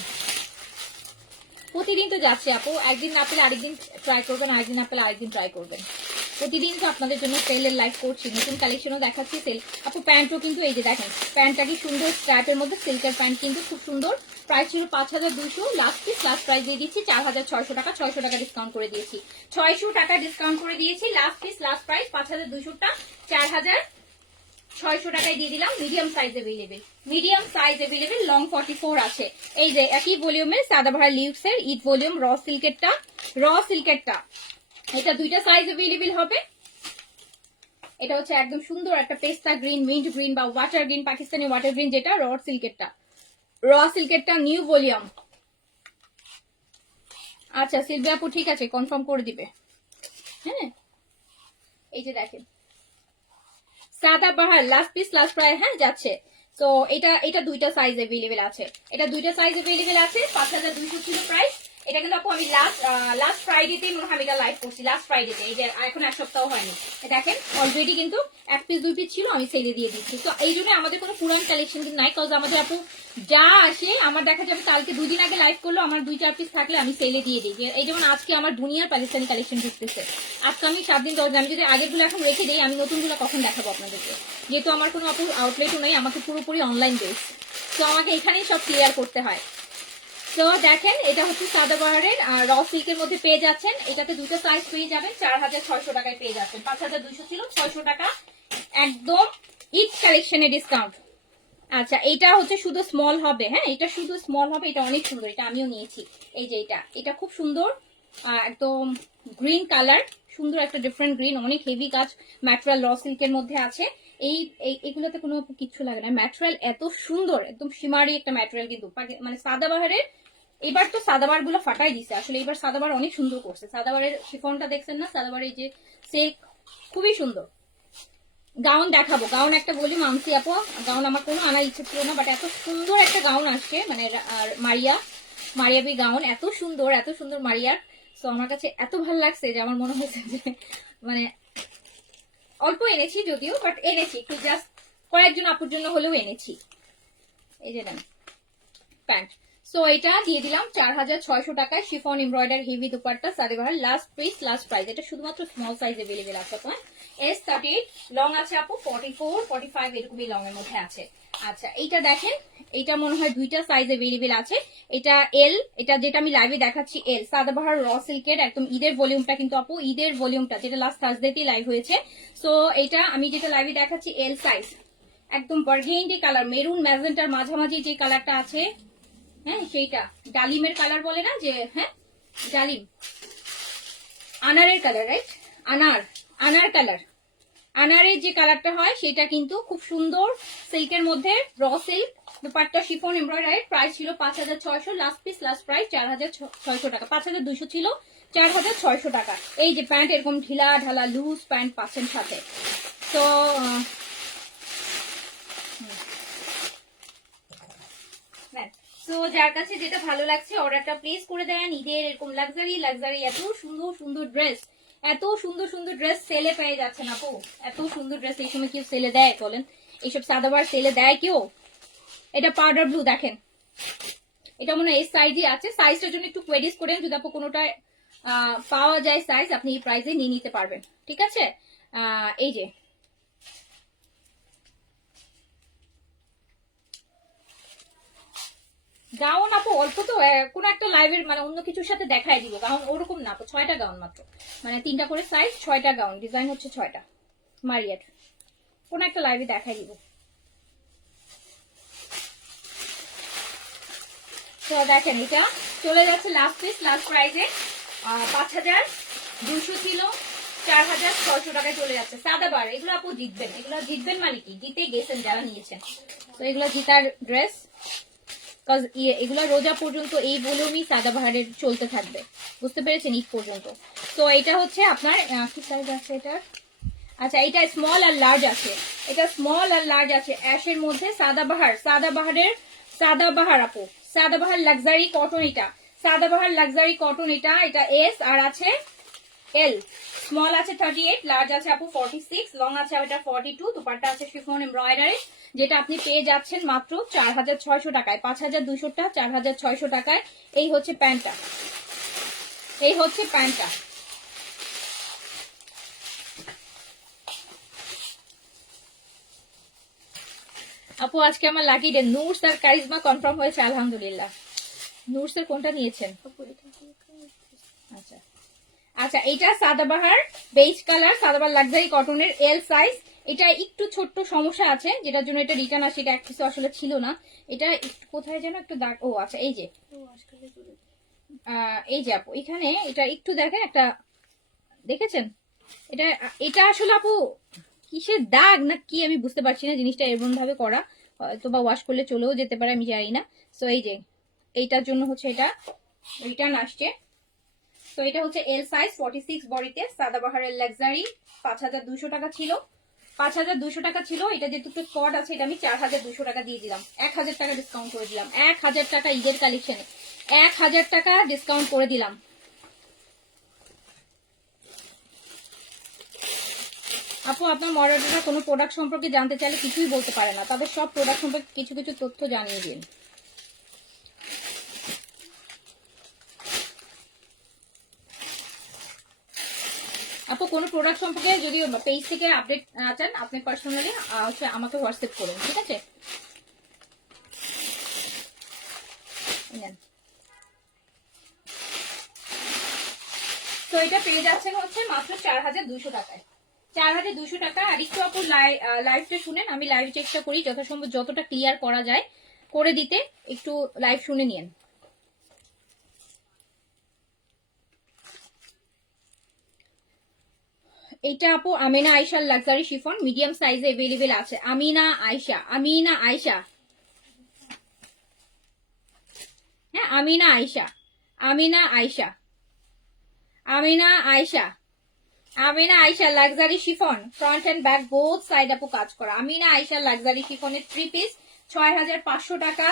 প্রতিদিন তো যাচ্ছে আপু, একদিন না পেলে আরেকদিন ট্রাই করবেন, আরেকদিন না পেলে আরেকদিন ট্রাই করবেন। প্রতিদিন তো আপনাদের জন্য সেলের লাইভ করছি, নতুন কালেকশনও দেখাচ্ছি। সেল আপু প্যান্টও কিন্তু এই যে দেখেন, প্যান্টটা কি সুন্দর, স্ট্র্যাপের মধ্যে সিল্কের প্যান্ট কিন্তু খুব সুন্দর। প্রাইস ছিল 5200, লাস্ট পিস লাস্ট প্রাইস দিয়ে দিচ্ছি 4600 টাকা, 600 টাকা ডিসকাউন্ট করে দিয়েছি, 600 টাকা ডিসকাউন্ট করে দিয়েছি। লাস্ট পিস লাস্ট প্রাইস 5200টা 4600 টাকায় দিয়ে দিলাম। Medium size available, medium size available, long 44 আছে। এই যে একই ভলিউমে সাদাবাহার লিভস এর ঈদ ভলিউম র সিল্কেরটা, র সিল্কেরটা এটা দুইটা সাইজ अवेलेबल হবে। এটা হচ্ছে একদম সুন্দর একটা পেস্তা গ্রিন, মিন্ট গ্রিন বা water green, Pakistani water green, যেটা র সিল্কেরটা, র সিল্কেরটা নিউ ভলিউম। আচ্ছা সিলভি আপু ঠিক আছে, কনফার্ম করে দিবে। হ্যাঁ এই যে দেখেন Sadabahar last piece last price, হ্যাঁ যাচ্ছে। তো এটা এটা দুইটা সাইজ अवेलेबल আছে, এটা দুইটা সাইজ अवेलेबल আছে। 5200 ছিল প্রাইস। এটা কিন্তু আপু আমি লাস্ট ফ্রাইডেতেই মনে হয় আমি এটা লাইভ করছি, লাস্ট ফ্রাইডেতে, এই যে এখন এক সপ্তাহ হয়নি। দেখেন অলরেডি কিন্তু এক পিস দুই পিস ছিল, আমি সেলে দিয়ে দিচ্ছি। তো এই জন্য আমাদের কোনো পুরান কালেকশন কিন্তু নাই, কজ আমাদের আপু যা আসে আমার দেখা যাবে কালকে 2 দিন আগে লাইভ করলো, আমার 2-4 পিস থাকলে আমি সেলে দিয়ে দিই। এই যেমন আজকে আমার দুনিয়ার পাকিস্তানি কালেকশন ঢুকতেছে, আজকে আমি 7 দিন 10 দিন, আমি যদি আগের গুলো এখন রেখে দিই, আমি নতুন গুলো কখন দেখাবো আপনাদেরকে? যেহেতু আমার কোনো আপু আউটলেটও নেই, আমাকে পুরোপুরি অনলাইন বেস, তো আমাকে এখানেই সব ক্লিয়ার করতে হয়। তো দেখেন এটা হচ্ছে সাদাবাহারের র সিল্কের মধ্যে পেয়ে যাচ্ছেন, এটাতে দুটো সাইজ পেয়ে যাবেন, 4600 টাকায় পেয়ে যাচ্ছেন। 5200 ছিল, 600 টাকা একদম ঈদ কালেকশনে ডিসকাউন্ট। আচ্ছা এটা হচ্ছে শুধু স্মল হবে, হ্যাঁ এটা শুধু স্মল হবে, এটা অনেক সুন্দর, এটা আমিও নিয়েছি। এই যে এটা এটা খুব সুন্দর, একদম গ্রিন কালার, সুন্দর একটা ডিফারেন্ট গ্রিন, অনেক হেভি কাজ, ম্যাটেরিয়াল র সিল্কের মধ্যে আছে। এই এগুলোতে কোনো কিছু লাগে না, ম্যাটেরিয়াল এত সুন্দর, একদম সীমারি একটা ম্যাটেরিয়াল। কিন্তু মানে সাদাবাহারের এবার তো সাদাবার গুলো ফাটাই দিছে আসলে, এবার সাদাবার অনেক সুন্দর করছে। সাদাবারের শিফনটা দেখছেন না, সাদাবারের যে সেক খুবই সুন্দর। গাউন দেখাবো, গাউন একটা বলি মানসি আপু, গাউন আমার কোনো আনার ইচ্ছে ছিল না, বাট এত সুন্দর একটা গাউন আসছে, মানে মারিয়াবি গাউন, এত সুন্দর এত সুন্দর মারিয়ার। তো আমার কাছে এত ভালো লাগছে যে আমার মনে হয়েছে যে মানে অল্প এনেছি যদিও, বাট এনেছি একটু, জাস্ট কয়েকজন আপুর জন্য হলেও এনেছি। এই যে নেন প্যান্ট, সো এটা দিয়ে দিলাম 4600 টাকায়, chiffon embroidery heavy dupatta Sadabahar, last piece last price. এটা শুধুমাত্র স্মল সাইজ अवेलेबल আছে আপনার, S38, লং আছে আপু 44 45 এরকমই লং এর মধ্যে আছে। আচ্ছা এইটা দেখেন, এটা মনে হয় দুইটা সাইজ अवेलेबल আছে। এটা এল, এটা যেটা আমি লাইভে দেখাচ্ছি এল, সাদাবাহার র সিল্কের একদম ঈদের ভলিউমটা কিন্তু আপু, ঈদের ভলিউমটা যেটা লাস্ট থার্সডেতেই লাইভ হয়েছে। সো এটা আমি যেটা লাইভে দেখাচ্ছি এল সাইজ, একদম বার্গেন্ডি কালার, মেরুন ম্যাজেন্টার মাঝামাঝি যে কালারটা আছে, হ্যাঁ সেইটা ডালিমের কালার বলে না যে, হ্যাঁ ডালিম, আনারের কালার, রাইট? আনার কালার, আনারের যে কালারটা হয় সেটা কিন্তু খুব সুন্দর, সিল্কের মধ্যে raw silk, dupatta chiffon embroidery, price ছিল 5600, লাস্ট পিস লাস্ট প্রাইস 4600 টাকা, 5200 ছিল, 4600 টাকা। এই যে প্যান্ট এরকম ঢিলা ঢালা লুজ প্যান্ট পাচ্ছেন সাথে। তো তো যার কাছে যেটা ভালো লাগছে অর্ডারটা প্লেস করে দেন। ঈদের এরকম লাক্সারি লাক্সারি এত সুন্দর সুন্দর ড্রেস, এত সুন্দর সুন্দর ড্রেস সেলে পেয়ে যাচ্ছেন আপু, এত সুন্দর ড্রেস এই সময় কেউ সেলে দেয় বলেন? এইসব সাদাবার সেলে দেয় কেউ? এটা পাউডার ব্লু দেখেন, এটা মনে হয় এই সাইজই আছে। সাইজটার জন্য একটু কোয়েরিজ করেন, যদি আপু কোনোটা পাওয়া যায় সাইজ, আপনি এই প্রাইসে নিয়ে নিতে পারবেন, ঠিক আছে? এই যে গাউন আপু অল্প তো, কোনো একটা লাইভের মানে অন্য কিছুর সাথে দেখাই দিব। গাউন ওরকম না আপু, 6টা গাউন মাত্র, মানে 3টা করে সাইজ, 6টা গাউন, ডিজাইন হচ্ছে 6টা। মারিয়ার কোন একটা লাইভে দেখাই দিব। তো দেখেন এটা চলে যাচ্ছে লাস্ট পিস, লাস্ট প্রাইসে 5200 ছিল, 4600 টাকায় চলে যাচ্ছে। সাদাবার এগুলো আপু জিতবেন, এগুলো জিতবেন মানে কি, জিতে গেছেন যারা নিয়েছেন। তো এগুলো জিতার ড্রেস, এগুলো রোজা পর্যন্ত এই ভলিউমই সাদাবাহারের চলতে থাকবে, বুঝতে পেরেছেন, ঈদ পর্যন্ত। তো এটা হচ্ছে আপনার কি সাইজ আছে এটার? আচ্ছা এটা স্মল আর লার্জ আছে, এটা স্মল আর লার্জ আছে অ্যাশের মধ্যে। সাদাবাহার আপু, সাদাবাহার লাক্সারি কটন, এটা সাদাবাহার লাক্সারি কটন, এটা এস আর আছে এল। স্মল আছে 38, লার্জ আছে আপু 46, লং আছে এটা 42। দুপাট্টা আছে শিফন এমব্রয়ডারি, যেটা আপনি পেয়ে যাচ্ছেন মাত্র 4600 টাকায়। 5200টা 4600 টাকায়। এই হচ্ছে প্যান্টটা, এই হচ্ছে প্যান্টটা। আপু আজকে আমার লাকি ডে, নুরস আর কারিজমা কনফার্ম হয়েছে আলহামদুলিল্লাহ। নুরস এর কোনটা নিয়েছেন? আচ্ছা আচ্ছা, এটা Sadabahar beige colour, Sadabahar luxury কটনের এল সাইজ। এটা একটু ছোট্ট সমস্যা আছে, যেটার জন্য এটা রিটার্ন আসে, এটা এক পিস আসলে ছিল না। এটা একটু কোথায় যেন একটু দাগ, ও আচ্ছা এই যে এই যে আপু এখানে এটা একটু দেখেন, একটা দেখেছেন, এটা এটা আসলে আপু কিসের দাগ না কি আমি বুঝতে পারছি না, জিনিসটা এমন ভাবে করা, হয়তো বা ওয়াশ করলে চলেও যেতে পারে, আমি জানি না। সো এই যে এইটার জন্য হচ্ছে এটা রিটার্ন আসছে। তো এটা হচ্ছে এল সাইজ 46 বডিতে, সাদাবাহারের লাক্সারি। 5200 টাকা ছিল, 5200 টাকা ছিল। এটা যেহেতু একটু স্পট আছে, এটা আমি 4200 টাকা দিয়ে দিলাম, 1000 টাকা ডিসকাউন্ট করে দিলাম, 1000 টাকা ঈদের কালেকশনে 1000 টাকা ডিসকাউন্ট করে দিলাম। আপু আপনার মডারেটররা কোনো প্রোডাক্ট সম্পর্কে জানতে চাইলে কিছুই বলতে পারে না, তাদের সব প্রোডাক্ট সম্পর্কে কিছু কিছু তথ্য জানিয়ে দিন। আপু কোনো প্রোডাক্ট সম্পর্কে যদি পেজ থেকে আপডেট চান, আপনি পার্সোনালি হচ্ছে আমাকে হোয়াটসঅ্যাপ করুন, ঠিক আছে? তো এটা পেয়ে যাচ্ছেন হচ্ছে মাত্র 4200 টাকায়, 4200 টাকা। আর একটু আপু লাইভটা শুনেন, আমি লাইভ চেষ্টা করি যথাসম্ভব যতটা ক্লিয়ার করা যায় করে দিতে, একটু লাইভ শুনে নিন। এটা আপু আমিনা আয়শার লাক্সারি শিফন, মিডিয়াম সাইজে अवेलेबल আছে। আমিনা আয়শা, আমিনা আয়শা, হ্যাঁ Amina Ayesha, Amina Ayesha, Amina Ayesha, Amina Ayesha luxury chiffon, front end back both side আপু কাজ করা। আমিনা আয়শা লাক্সারি শিফনের 3 পিস, 6500 টাকা,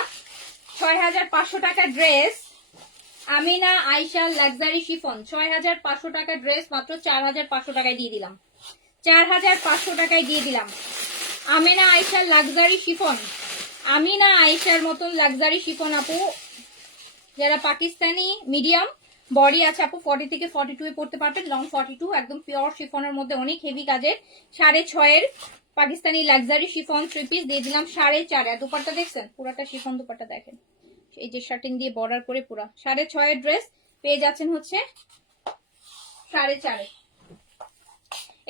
6500 টাকা dress. Amina Ayesha luxury chiffon 6500 টাকা ড্রেস মাত্র 4500 টাকায় দিয়ে দিলাম, 4500 টাকায় দিয়ে দিলাম। আমিনা আয়শা লাক্সারি শিফন, আমিনা আয়শার মতন লাক্সারি শিফন আপু, যারা পাকিস্তানি মিডিয়াম বডি আছে আপু 40 থেকে 42 এ পড়তে পারবেন, লং 42, একদম পিওর শিফনের মধ্যে অনেক হেভি কাজের, 6.5 এর পাকিস্তানি লাক্সারি শিফন 3 পিস দিয়ে দিলাম 4.5। আর দুপাট্টা দেখছেন, পুরাটা শিফন দুপাট্টা দেখেন, এই যে শার্টিং দিয়ে বর্ডার করে পুরা 6.5 এর ড্রেস পেয়ে যাচ্ছেন হচ্ছে 4.5।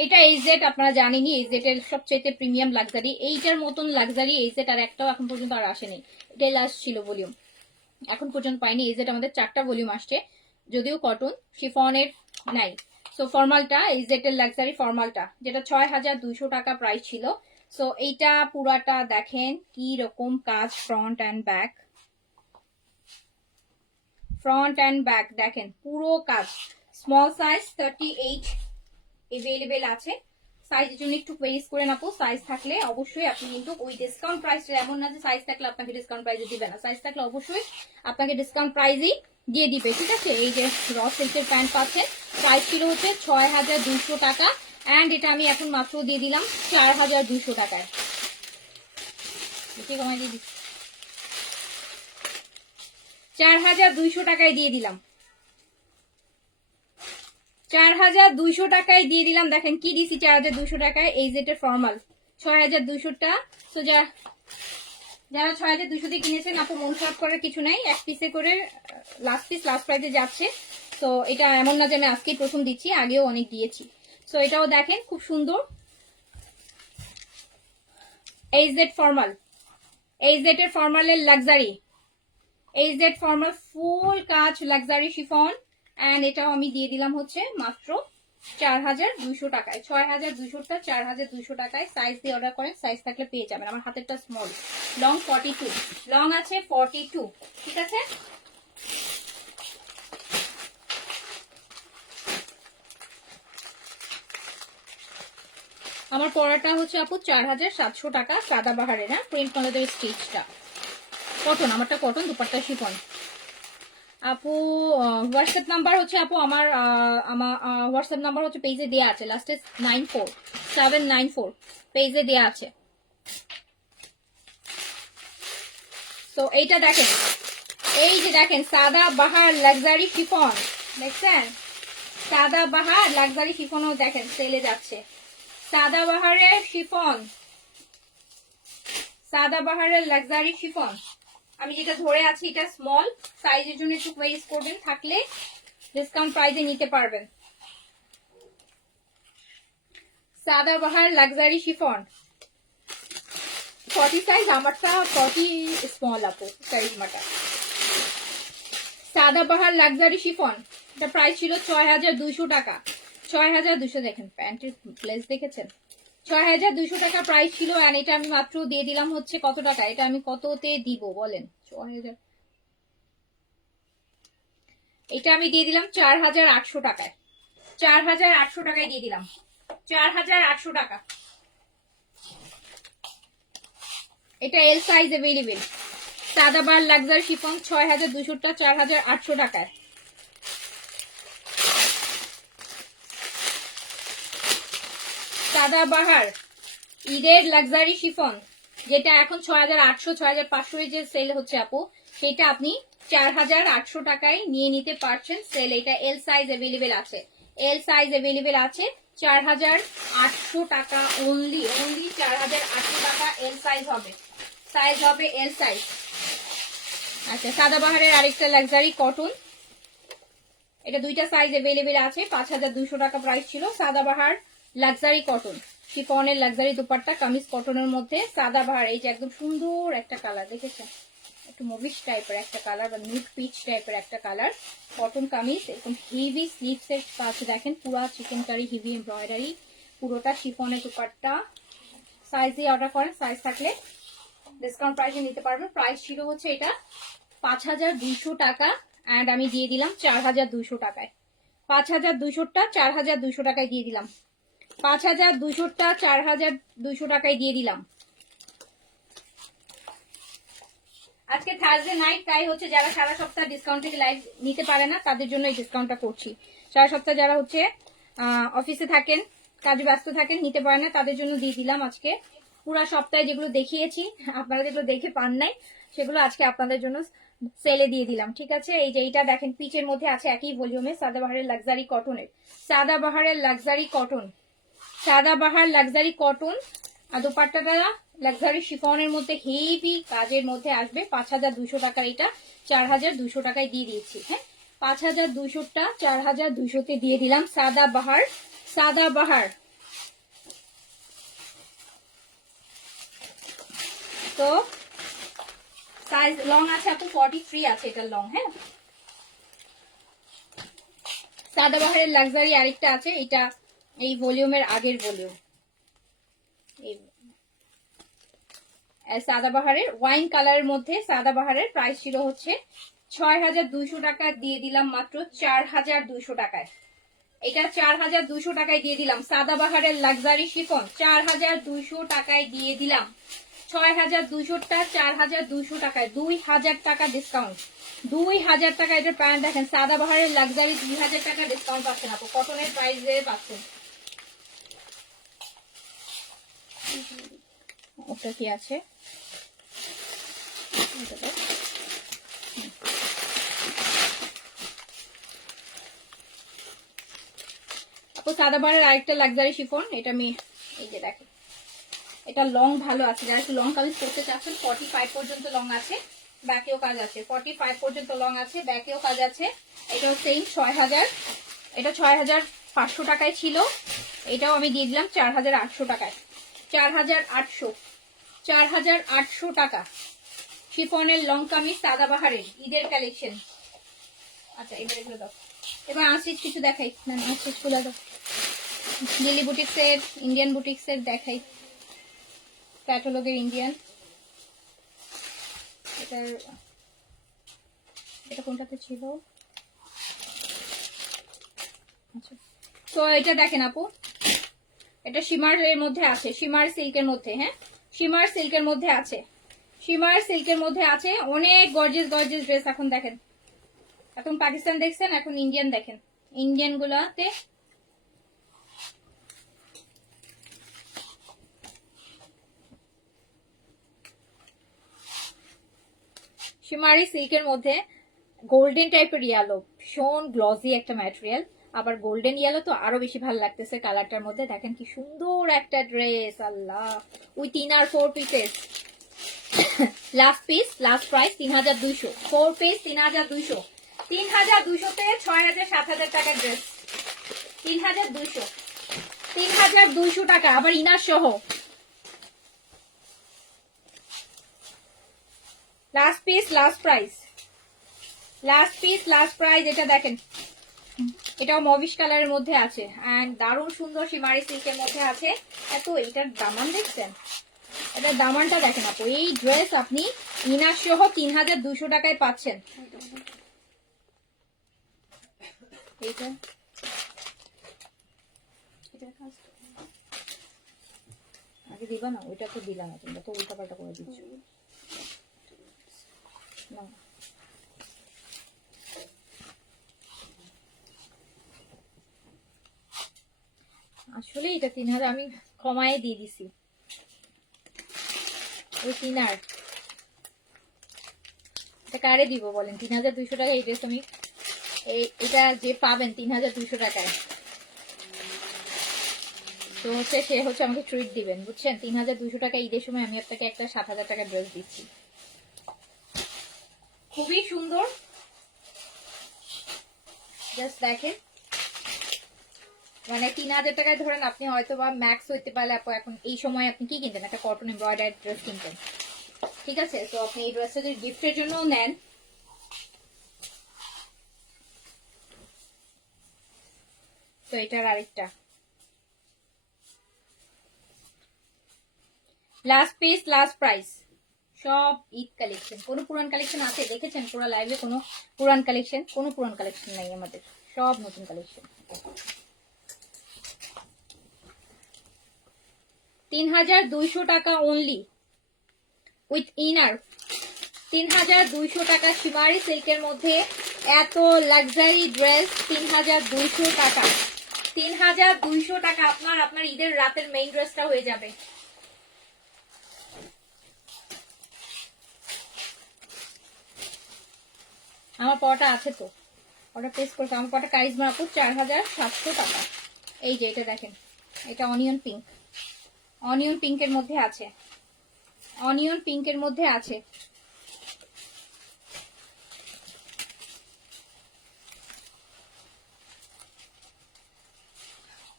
এটা এইজেড, আপনারা জানেনই এইজেড এর সবচেয়ে প্রিমিয়াম লাক্সারি, এইটার মতন লাক্সারি এইজেড আর একটাও এখন পর্যন্ত আর আসেনি, এটাই লাস্ট ছিল ভলিউম, এখন পর্যন্ত পাইনি। এইজেড আমাদের 4টা ভলিউম আসছে, যদিও কটন শিফনের নাই। সো ফর্মালটা এইজেড এর লাক্সারি ফর্মালটা, যেটা 6200 টাকা প্রাইস ছিল। সো এইটা পুরাটা দেখেন কি রকম কাজ, front and back, front and back দেখেন পুরো কাজ। স্মল সাইজ 38 अवेलेबल আছে, সাইজের জন্য একটু কোয়েরিজ করেন আপু, সাইজ থাকলে অবশ্যই আপনি কিন্তু ওই ডিসকাউন্ট প্রাইসে, এমন না যে সাইজ থাকলে আপনাকে ডিসকাউন্ট প্রাইসে দিবে না, সাইজ থাকলে অবশ্যই আপনাকে ডিসকাউন্ট প্রাইসই দিয়ে দিবে, ঠিক আছে? এই যে র সিল্কের প্যান্ট পাচ্ছেন, প্রাইস ছিল হচ্ছে 6200 টাকা, অ্যান্ড এটা আমি এখন মাত্র দিয়ে দিলাম 4200 টাকায়, বেশি কমাই দিয়ে দিচ্ছি, 4200 টাকায় দিয়ে দিলাম, 4200 টাকায় দিয়ে দিলাম। দেখেন কি দিছি 4200 টাকায়, এই যেটা ফর্মাল 6200টা। তো যারা 6200 দিয়ে কিনেছেন আপু মন খারাপ করার কিছু নাই, এক পিসে করে লাস্ট পিস লাস্ট প্রাইসে যাচ্ছে। তো এটা এমন না যে আমি আজকেই প্রথম দিচ্ছি, আগেও অনেক দিয়েছি। তো এটাও দেখেন খুব সুন্দর, এইচজেড ফর্মাল, এইচজেড এর ফর্মালের লাক্সারি, এইচজেড ফর্মাল ফুল কাজ লাক্সারি শিফন। এন্ড এটাও আমি দিয়ে দিলাম হচ্ছে মাত্র 4200 টাকায়। 6200টা 4200 টাকায়। সাইজ দিয়ে অর্ডার করেন, সাইজ থাকলে পেয়ে যাবেন। আমার হাতেরটা স্মল, লং 42, লং আছে 42, ঠিক আছে। আমার পরাটা হচ্ছে আপু 4700 টাকা, সাদাবাহারের, হ্যাঁ প্রিন্ট কলারের স্টিচটা কটন, আমারটা কটন, দুপাট্টা শিফন। আপু হোয়াটসঅ্যাপ নাম্বার হচ্ছে আপু আমার হোয়াটসঅ্যাপ নাম্বার হচ্ছে পেজে দেওয়া আছে, লাস্টে 94794 পেজে দেওয়া আছে। তো এইটা দেখেন, এই যে দেখেন সাদা বাহার লাক্সারি শিফন, দেখছেন সাদা বাহার লাক্সারি শিফনও দেখেন সেলে যাচ্ছে। সাদা বাহারের শিফন, সাদা বাহারের লাক্সারি শিফন। আমি যেটা ধরে আছি এটা স্মল সাইজের জন্য একটু কোয়েরিজ করবেন, থাকলে ডিসকাউন্ট প্রাইসে নিতে পারবেন। সাদা বাহার লাক্সারি শিফন 40 সাইজ, আমারটা 40 স্মল আপু সাইজ মাটা। সাদা বাহার লাক্সারি শিফন, এটা প্রাইস ছিল 6200 টাকা, 6200। দেখেন প্যান্টের প্লেস দেখেছেন, 6200 টাকা প্রাইস ছিল। আর এটা আমি মাত্র দিয়ে দিলাম হচ্ছে কত টাকা, এটা আমি কততে দিব বলেন, 6000, এটা আমি দিয়ে দিলাম 4800 টাকায়, 4800 টাকায় দিয়ে দিলাম, 4800 টাকা। এটা L size available, Sadabahar luxury chiffon 6200টা 4800 টাকায়। সাদাবাহার ঈদের লাক্সারি শিফন, যেটা এখন 6800 6500 এ যে সেল হচ্ছে আপু, সেটা আপনি 4800 টাকায় নিয়ে নিতে পারছেন সেল। এটা এল সাইজ अवेलेबल আছে, এল সাইজ अवेलेबल আছে 4800 টাকা অনলি, অনলি 4800 টাকা এল সাইজ হবে, সাইজ হবে এল সাইজ। আচ্ছা সাদাবাহারের আরেকটা লাক্সারি কটন, এটা দুইটা সাইজ अवेलेबल আছে, 5200 টাকা প্রাইস ছিল। সাদাবাহার লাক্সারি কটন শিফনের লাক্সারি দুপাট্টা কামিজ কটনের মধ্যে সাদাবাহার, এই যে একদম সুন্দর একটা কালার দেখেছেন, একটু মুভিশ টাইপের একটা কালার বা নিউড পিচ টাইপের একটা কালার, কটন কামিজ, একদম হেভি স্লিভস এর কাজ দেখেন, পুরা চিকেন কারি হেভি এমব্রয়ডারি, পুরোটা শিফনের দুপাট্টা। সাইজ দিয়ে অর্ডার করেন, সাইজ থাকলে ডিসকাউন্ট প্রাইসে নিতে পারবেন। প্রাইস ছিল হচ্ছে এটা 5200 টাকা, এন্ড আমি দিয়ে দিলাম 4200 টাকায়। 5200টা 4200 টাকায় দিয়ে দিলাম, 5200টা 4200 টাকায় দিয়ে দিলাম। আজকে থার্সডে নাইট, তাই হচ্ছে যারা সারা সপ্তাহ ডিসকাউন্ট থেকে লাইভ নিতে পারে না তাদের জন্য এই ডিসকাউন্টটা করছি। সারা সপ্তাহ যারা হচ্ছে অফিসে থাকেন, কাজে ব্যস্ত থাকেন, নিতে পারে না, তাদের জন্য দিয়ে দিলাম আজকে। পুরা সপ্তাহে যেগুলো দেখিয়েছি, আপনারা যেগুলো দেখে পান নাই সেগুলো আজকে আপনাদের জন্য সেলে দিয়ে দিলাম, ঠিক আছে। এই যে এইটা দেখেন পিচের মধ্যে আছে একই ভলিউমে, সাদাবাহারের লাক্সারি কটনের, সাদাবাহারের luxury cotton, Sadabahar luxury cotton. আর দোপাট্টাটা লাক্সারি শিফনের মধ্যে হেভি কাজের মধ্যে আসবে। 5200 টাকার এটা 4200 টাকায় দিয়ে দিয়েছি, হ্যাঁ 5200টা 4200তে দিয়ে দিলাম। সাদাবাহার, সাদাবাহার। তো সাইজ লং আছে আপু 43 আছে, এটা লং, হ্যাঁ। সাদাবাহারের লাক্সারি আরেকটা আছে, এটা এই ভলিউমের আগের ভলিউম, এই সাদাবাহারের ওয়াইন কালারের মধ্যে। সাদাবাহারের প্রাইস ছিল হচ্ছে 6200 টাকা, দিয়ে দিলাম মাত্র 4200 টাকায়। এটা 4200 টাকায় দিয়ে দিলাম। সাদাবাহারের লাক্সারি শিফন 4200 টাকায় দিয়ে দিলাম, 6200টা 4200 টাকায়, 2000 টাকা ডিসকাউন্ট, 2000 টাকা। এটার প্যান্ট দেখেন, সাদাবাহারের লাক্সারি 2000 টাকা ডিসকাউন্ট পাচ্ছেন আপু, কটনের প্রাইসে পাচ্ছেন। ওটা কি আছে আপু সাদাবাহারের আরেকটা লাক্সারি শিফন, এটা আমি এই যে দেখেন, এটা লং ভালো আছে, যারা একটু লং কামিজ করতে চাচ্ছেন 45 পর্যন্ত লং আছে, ব্যাকেও কাজ আছে, 45 পর্যন্ত লং আছে, ব্যাকেও কাজ আছে। এটাও সেম 6000, এটা 6500 টাকায় ছিল, এটাও আমি দিয়ে দিলাম 4800 টাকায়, 4800 টাকা শিফনের লং কামিজ সাদাবাহারের ঈদের কালেকশন। আচ্ছা এবার এগুলো দাও, এবার আনস্টিচ কিছু দেখাই, না আনস্টিচ গুলো দাও। দিল্লি বুটিক্সের, ইন্ডিয়ান বুটিক্সের দেখাই, ক্যাটালগের ইন্ডিয়ান। এটা কোনটাতে ছিল? আচ্ছা তো এটা দেখেন আপু, এটা শিমার এর মধ্যে আছে, শিমার সিল্কের মধ্যে, হ্যাঁ শিমার সিল্কের মধ্যে আছে, শিমার সিল্কের মধ্যে আছে। অনেক গর্জিয়াস গর্জিয়াস ড্রেস এখন দেখেন, এখন পাকিস্তান দেখছেন, এখন ইন্ডিয়ান দেখেন, ইন্ডিয়ান গুলাতে শিমারি সিল্কের মধ্যে গোল্ডেন টাইপের ইয়েলো, ভীষণ গ্লসি একটা ম্যাটেরিয়াল, আবার গোল্ডেন ইয়েলো তো আরো বেশি ভালো লাগতেছে কালারটার মধ্যে। দেখেন কি সুন্দর একটা ড্রেস, আল্লাহ ওই 3 আর 4 pieces. Last piece, last price 3200, 4 piece 3200, 3200 তে 6000 7000 টাকার ড্রেস, 3200, 3200 টাকা, আবার ইনার সহ। Last piece, last price, last piece, last price. এটা দেখেন, এটাও মভিশ কালারের মধ্যে আছে, এন্ড দারুণ সুন্দর শিমারি সিল্কের মধ্যে আছে। এত এটার দামান দেখছেন, এটার দামানটা দেখেন আপু, এই ড্রেস আপনি ইনার সহ 3200 টাকায় পাচ্ছেন। এইটা আগে দিবা না, ওইটা তো দিলা না, তোমরা তো উল্টা পাল্টা করে দিচ্ছ না। আসলে এটা 3000 আমি কমায় দিয়ে দিছি, ওই 3 আর এটা কারে দিব বলেন? 3200 টাকা এই ড্রেস আমি, এটা যে পাবেন 3200 টাকায়, তো হচ্ছে সে হচ্ছে আমাকে ট্রিট দিবেন, বুঝছেন? 3200 টাকা ঈদের সময় আমি আপনাকে একটা 7000 টাকা ড্রেস দিচ্ছি, খুবই সুন্দর। জাস্ট দেখেন, মানে 3000 টাকায় ধরেন আপনি হয়তো বা ম্যাক্স হইতে পারলে আপু এখন এই সময় আপনি কি কিনতেন? একটা কটন এমব্রয়ডারি ড্রেস কিনতেন, ঠিক আছে? তো আপনি এই ড্রেসটা যদি গিফটের জন্য নেন, তো এটার আরেকটা লাস্ট পিস, লাস্ট প্রাইস, সব ঈদ কালেকশন। কোনো পুরান কালেকশন আছে দেখেছেন পুরো লাইভে? কোনো পুরান কালেকশন, কোনো পুরান কালেকশন নাই আমাদের, সব নতুন কালেকশন। 3200 টাকা অনলি উইথ ইনার, 3200 টাকা শিমারি সিল্কের মধ্যে এত লাক্সারি ড্রেস, 3200 টাকা, 3200 টাকা। আপনার ঈদের রাতের মেইন ড্রেসটা হয়ে যাবে। আমার পটা আছে তো, অর্ডার প্লেস করতে। আমার পটা কারিজমা আপু 4700 টাকা। এই যে এটা দেখেন, এটা অনিয়ন পিঙ্ক, অনিয়ন পিঙ্কের মধ্যে আছে, অনিয়ন পিঙ্কের মধ্যে আছে।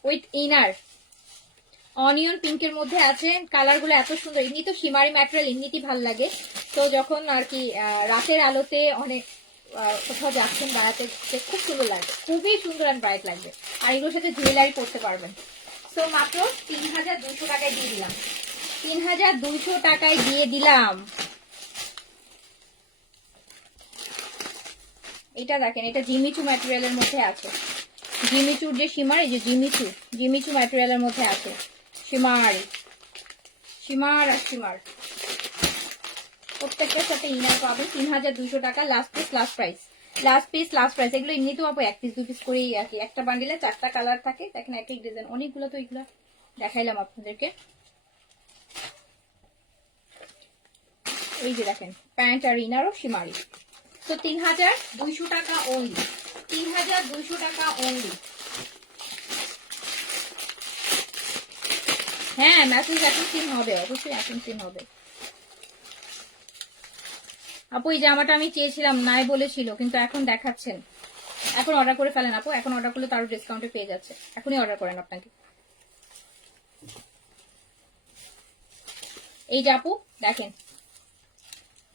উইথ ইনার, অনিয়ন পিঙ্কের মধ্যে আছে। কালার গুলো এত সুন্দর, এমনি তো শিমারি ম্যাটেরিয়াল এমনিতেই ভালো লাগে, তো যখন আর কি রাতের আলোতে অনেক কোথাও যাচ্ছেন বেড়াতে, খুব সুন্দর লাগবে, খুবই সুন্দর অ্যান্ড ব্রাইট লাগবে। আর এগুলোর সাথে জুয়েলারি করতে পারবেন। তো মাত্র 3200 টাকায় দিয়ে দিলাম, 3200 টাকায় দিয়ে দিলাম। এটা দেখেন, এটা জিমিচু ম্যাটেরিয়ালের মধ্যে আছে, জিমিচুর যে শিমার, এই যে জিমিচু, জিমিচু ম্যাটেরিয়ালের মধ্যে আছে শিমার, শিমার আর শিমার। প্রত্যেকটার সাথে ইনার পাবেন। 3200 টাকা, last piece, last price, last piece, last price. এগুলো এমনিতেও পাবো 1 পিস 2 পিস করেই আর কি, একটা বান্ডিলে 4টা কালার থাকে। দেখেন এক এক ডিজাইন, অনেকগুলো, তো এগুলো দেখাইলাম আপনাদেরকে। এই যে দেখেন প্যান্ট আর ইনারও শিমারি। তো 3200 টাকা অনলি, 3200 টাকা অনলি। হ্যাঁ মেসেজ এখন সিন হবে, অবশ্যই এখন সিন হবে আপু। এই জামাটা আমি চেয়েছিলাম, নাই বলেছিল, কিন্তু এখন দেখাচ্ছেন। এখন অর্ডার করে ফেলেন আপু, এখন অর্ডার করলে তারও ডিসকাউন্টে পেয়ে যাচ্ছে, এখনই অর্ডার করেন আপনাকে। এই যে আপু দেখেন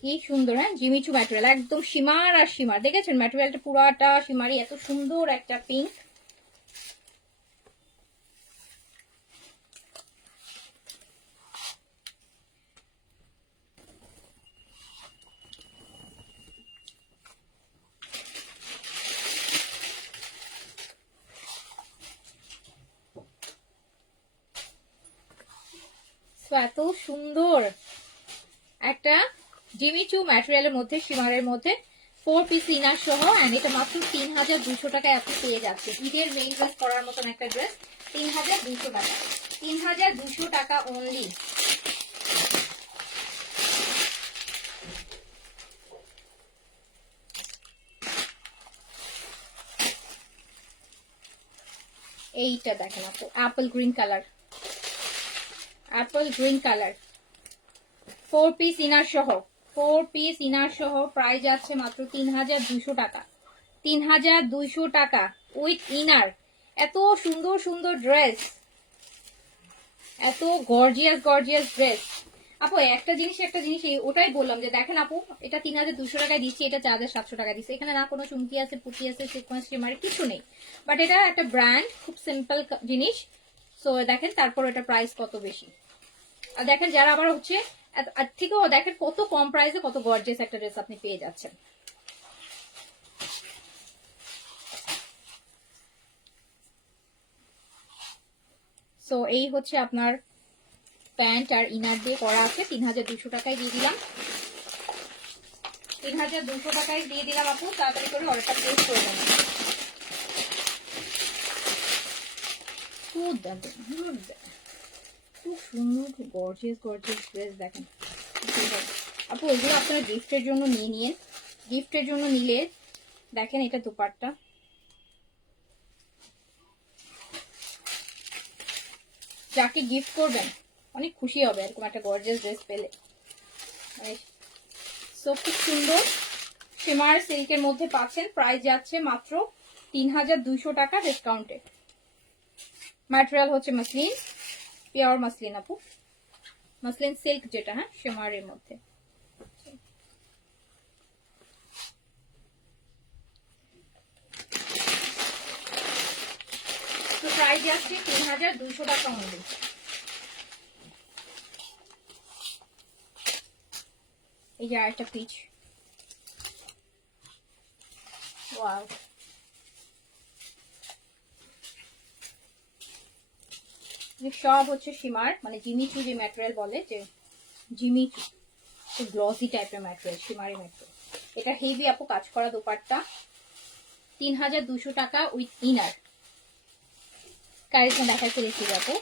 কি সুন্দর, হ্যাঁ জিমিচু ম্যাটেরিয়াল, একদম সীমার আর সীমার, দেখেছেন ম্যাটেরিয়ালটা পুরাটা সীমারি, এত সুন্দর একটা পিঙ্ক। এত সুন্দর একটা জিমিচু ম্যাটেরিয়ালের মধ্যে সীমারের মধ্যে 4 পিস ইনার সহ, এন্ড এটা মাত্র 3200 টাকায় আপনি পেয়ে যাচ্ছে। ঈদের মেইন ড্রেস করার মতন একটা ড্রেস 3200 টাকা, 3200 টাকা অনলি। এইটা দেখেন আপু Apple green colour, Apple green colour 4 piece inner সহ, 4 পিস ইনার সহ প্রাইস যাচ্ছে মাত্র 3200 টাকা, 3200 টাকা উইথ ইনার। এত সুন্দর সুন্দর ড্রেস, এত গর্জিয়াস গর্জিয়াস ড্রেস আপু। একটা জিনিস ওটাই বললাম যে দেখেন আপু, এটা 3200 টাকায় দিচ্ছি, এটা 4700 টাকা দিচ্ছি। এখানে না কোনো চুমকি আছে, পুঁতি আছে, সিকোয়েন্স শিমারি কিছু নেই, বাট এটা একটা ব্র্যান্ড, খুব সিম্পল জিনিস। সো দেখেন তারপর এটা প্রাইস কত বেশি। আর দেখেন যারা আবার হচ্ছে থেকেও দেখেন কত কম প্রাইসে কত গর্জিয়াস একটা ড্রেস আপনি পেয়ে যাচ্ছেন। সো এই হচ্ছে আপনার প্যান্ট আর ইনার দিয়ে করা আছে, 3200 টাকায় দিয়ে দিলাম, 3200 টাকায় দিয়ে দিলাম আপু। তাড়াতাড়ি করে অর্ডারটা প্লেস করে দেবেন। খুব সুন্দর, খুব গর্জিয়াস গর্জিয়াস ড্রেস দেখেন আপু। এগুলো আপনারা গিফটের জন্য নিয়ে নিন, গিফটের জন্য নিলে দেখেন এটা দুপাট্টা, যাকে গিফট করবেন অনেক খুশি হবে এরকম একটা গর্জিয়াস ড্রেস পেলে। সো খুব সুন্দর শিমার সিল্কের মধ্যে পাচ্ছেন, প্রাইস যাচ্ছে মাত্র 3200 টাকা ডিসকাউন্টে। ম্যাটেরিয়াল হচ্ছে মাসলিন, পিওর মাসলিন আপু, মাসলিন সিল্ক যেটা, হ্যাঁ শিমারের মধ্যে। তো প্রাইস যাচ্ছে 3200 টাকা অনলি। এই যে আরেকটা পিচ, ওয়াও সব হচ্ছে শিমার, মানে জিমিচু যে ম্যাটেরিয়াল বলে, যে জিমিচু গ্লসি টাইপের ম্যাটেরিয়াল, শিমারি ম্যাটেরিয়াল। এটা হেভি আপু কাজ করা দোপাট্টা, 3200 টাকা উইথ ইনার। কালেকশন দেখাতে রেখে যাবো।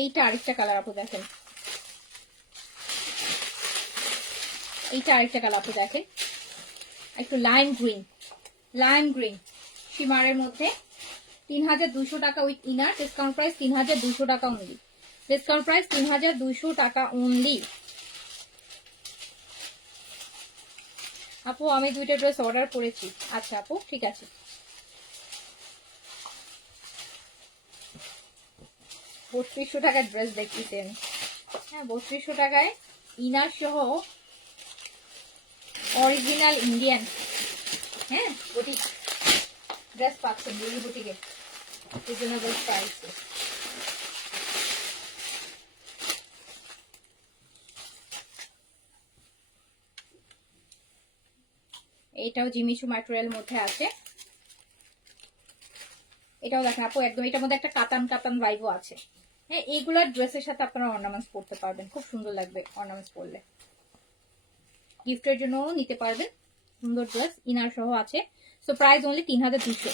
এইটা আরেকটা কালার আপু দেখেন, এইটা আরেকটা কালার আপু দেখেন, একটু লাইম গ্রিন, লাইম গ্রিন শিমারের মধ্যে 3200 টাকা উইথ ইনার। ডিসকাউন্ট প্রাইস 3200 টাকা অনলি, ডিসকাউন্ট প্রাইস 3200 টাকা অনলি। আপু আমি দুইটা ড্রেস অর্ডার করেছি। আচ্ছা আপু ঠিক আছে। 3200 টাকার ড্রেস দেখতেছেন, হ্যাঁ 3200 টাকায় ইনার সহ অরিজিনাল ইন্ডিয়ান, হ্যাঁ বুটিক ড্রেস পাচ্ছেন লিলি বুটিকে, রিজনেবল প্রাইসে। এইটাও জিমিচু ম্যাটেরিয়াল মধ্যে আছে, এটাও দেখেন আপু, একদম এটার মধ্যে একটা কাতান কাতান ভাইবও আছে। হ্যাঁ, এইগুলার ড্রেসের সাথে আপনারা অর্নামেন্টস পরতে পারবেন, খুব সুন্দর লাগবে অর্নামেন্টস পরলে। গিফটের জন্য নিতে পারবেন, সুন্দর ড্রেস ইনার সহ আছে। So price only 3200।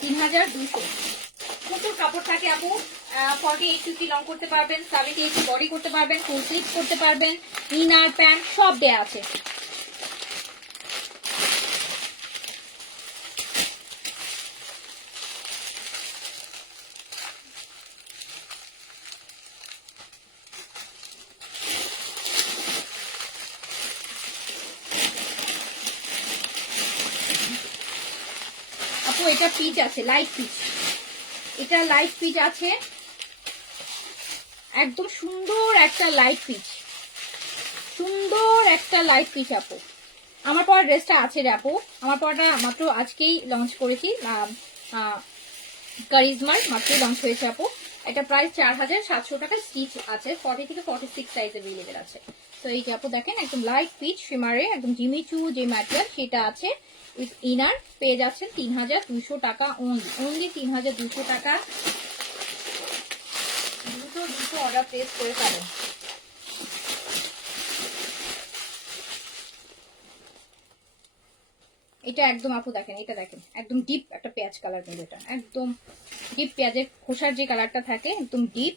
3200 প্রচুর কাপড় থাকে আপু। 48-50 লং করতে পারবেন, 70-80 বডি করতে পারবেন, ফুল স্লিভ করতে পারবেন, ইনার প্যান্ট সব দেয়া আছে। আপু এটা পিচ আছে, লাইট পিচ, এটা লাইট পিচ আছে, একদম সুন্দর একটা লাইট পিচ, সুন্দর একটা লাইট পিচ আপু। আমার পর ড্রেসটা আছে রে আপু, আমার পরটা মাত্র আজকেই লঞ্চ করেছি, কারিজমার মাত্রই লঞ্চ হয়েছে আপু। এটা প্রাইস 4700 টাকা, স্টিচ আছে 40 থেকে 46 সাইজ अवेलेबल আছে। তো এই যে আপু দেখেন একদম লাইট পিচ শিমারে, একদম জিমিচু যে ম্যাটেরিয়াল সেটা আছে, উইথ ইনার পেয়ে যাচ্ছেন 3200 টাকা অনলি 3200 টাকা। দুটো অর্ডার প্লেস করে পাবেন। এটা একদম আপু দেখেন, এটা দেখেন একদম ডিপ একটা পেঁয়াজ কালার, কিন্তু এটা একদম ডিপ পেঁয়াজের খোসার যে কালারটা থাকে একদম ডিপ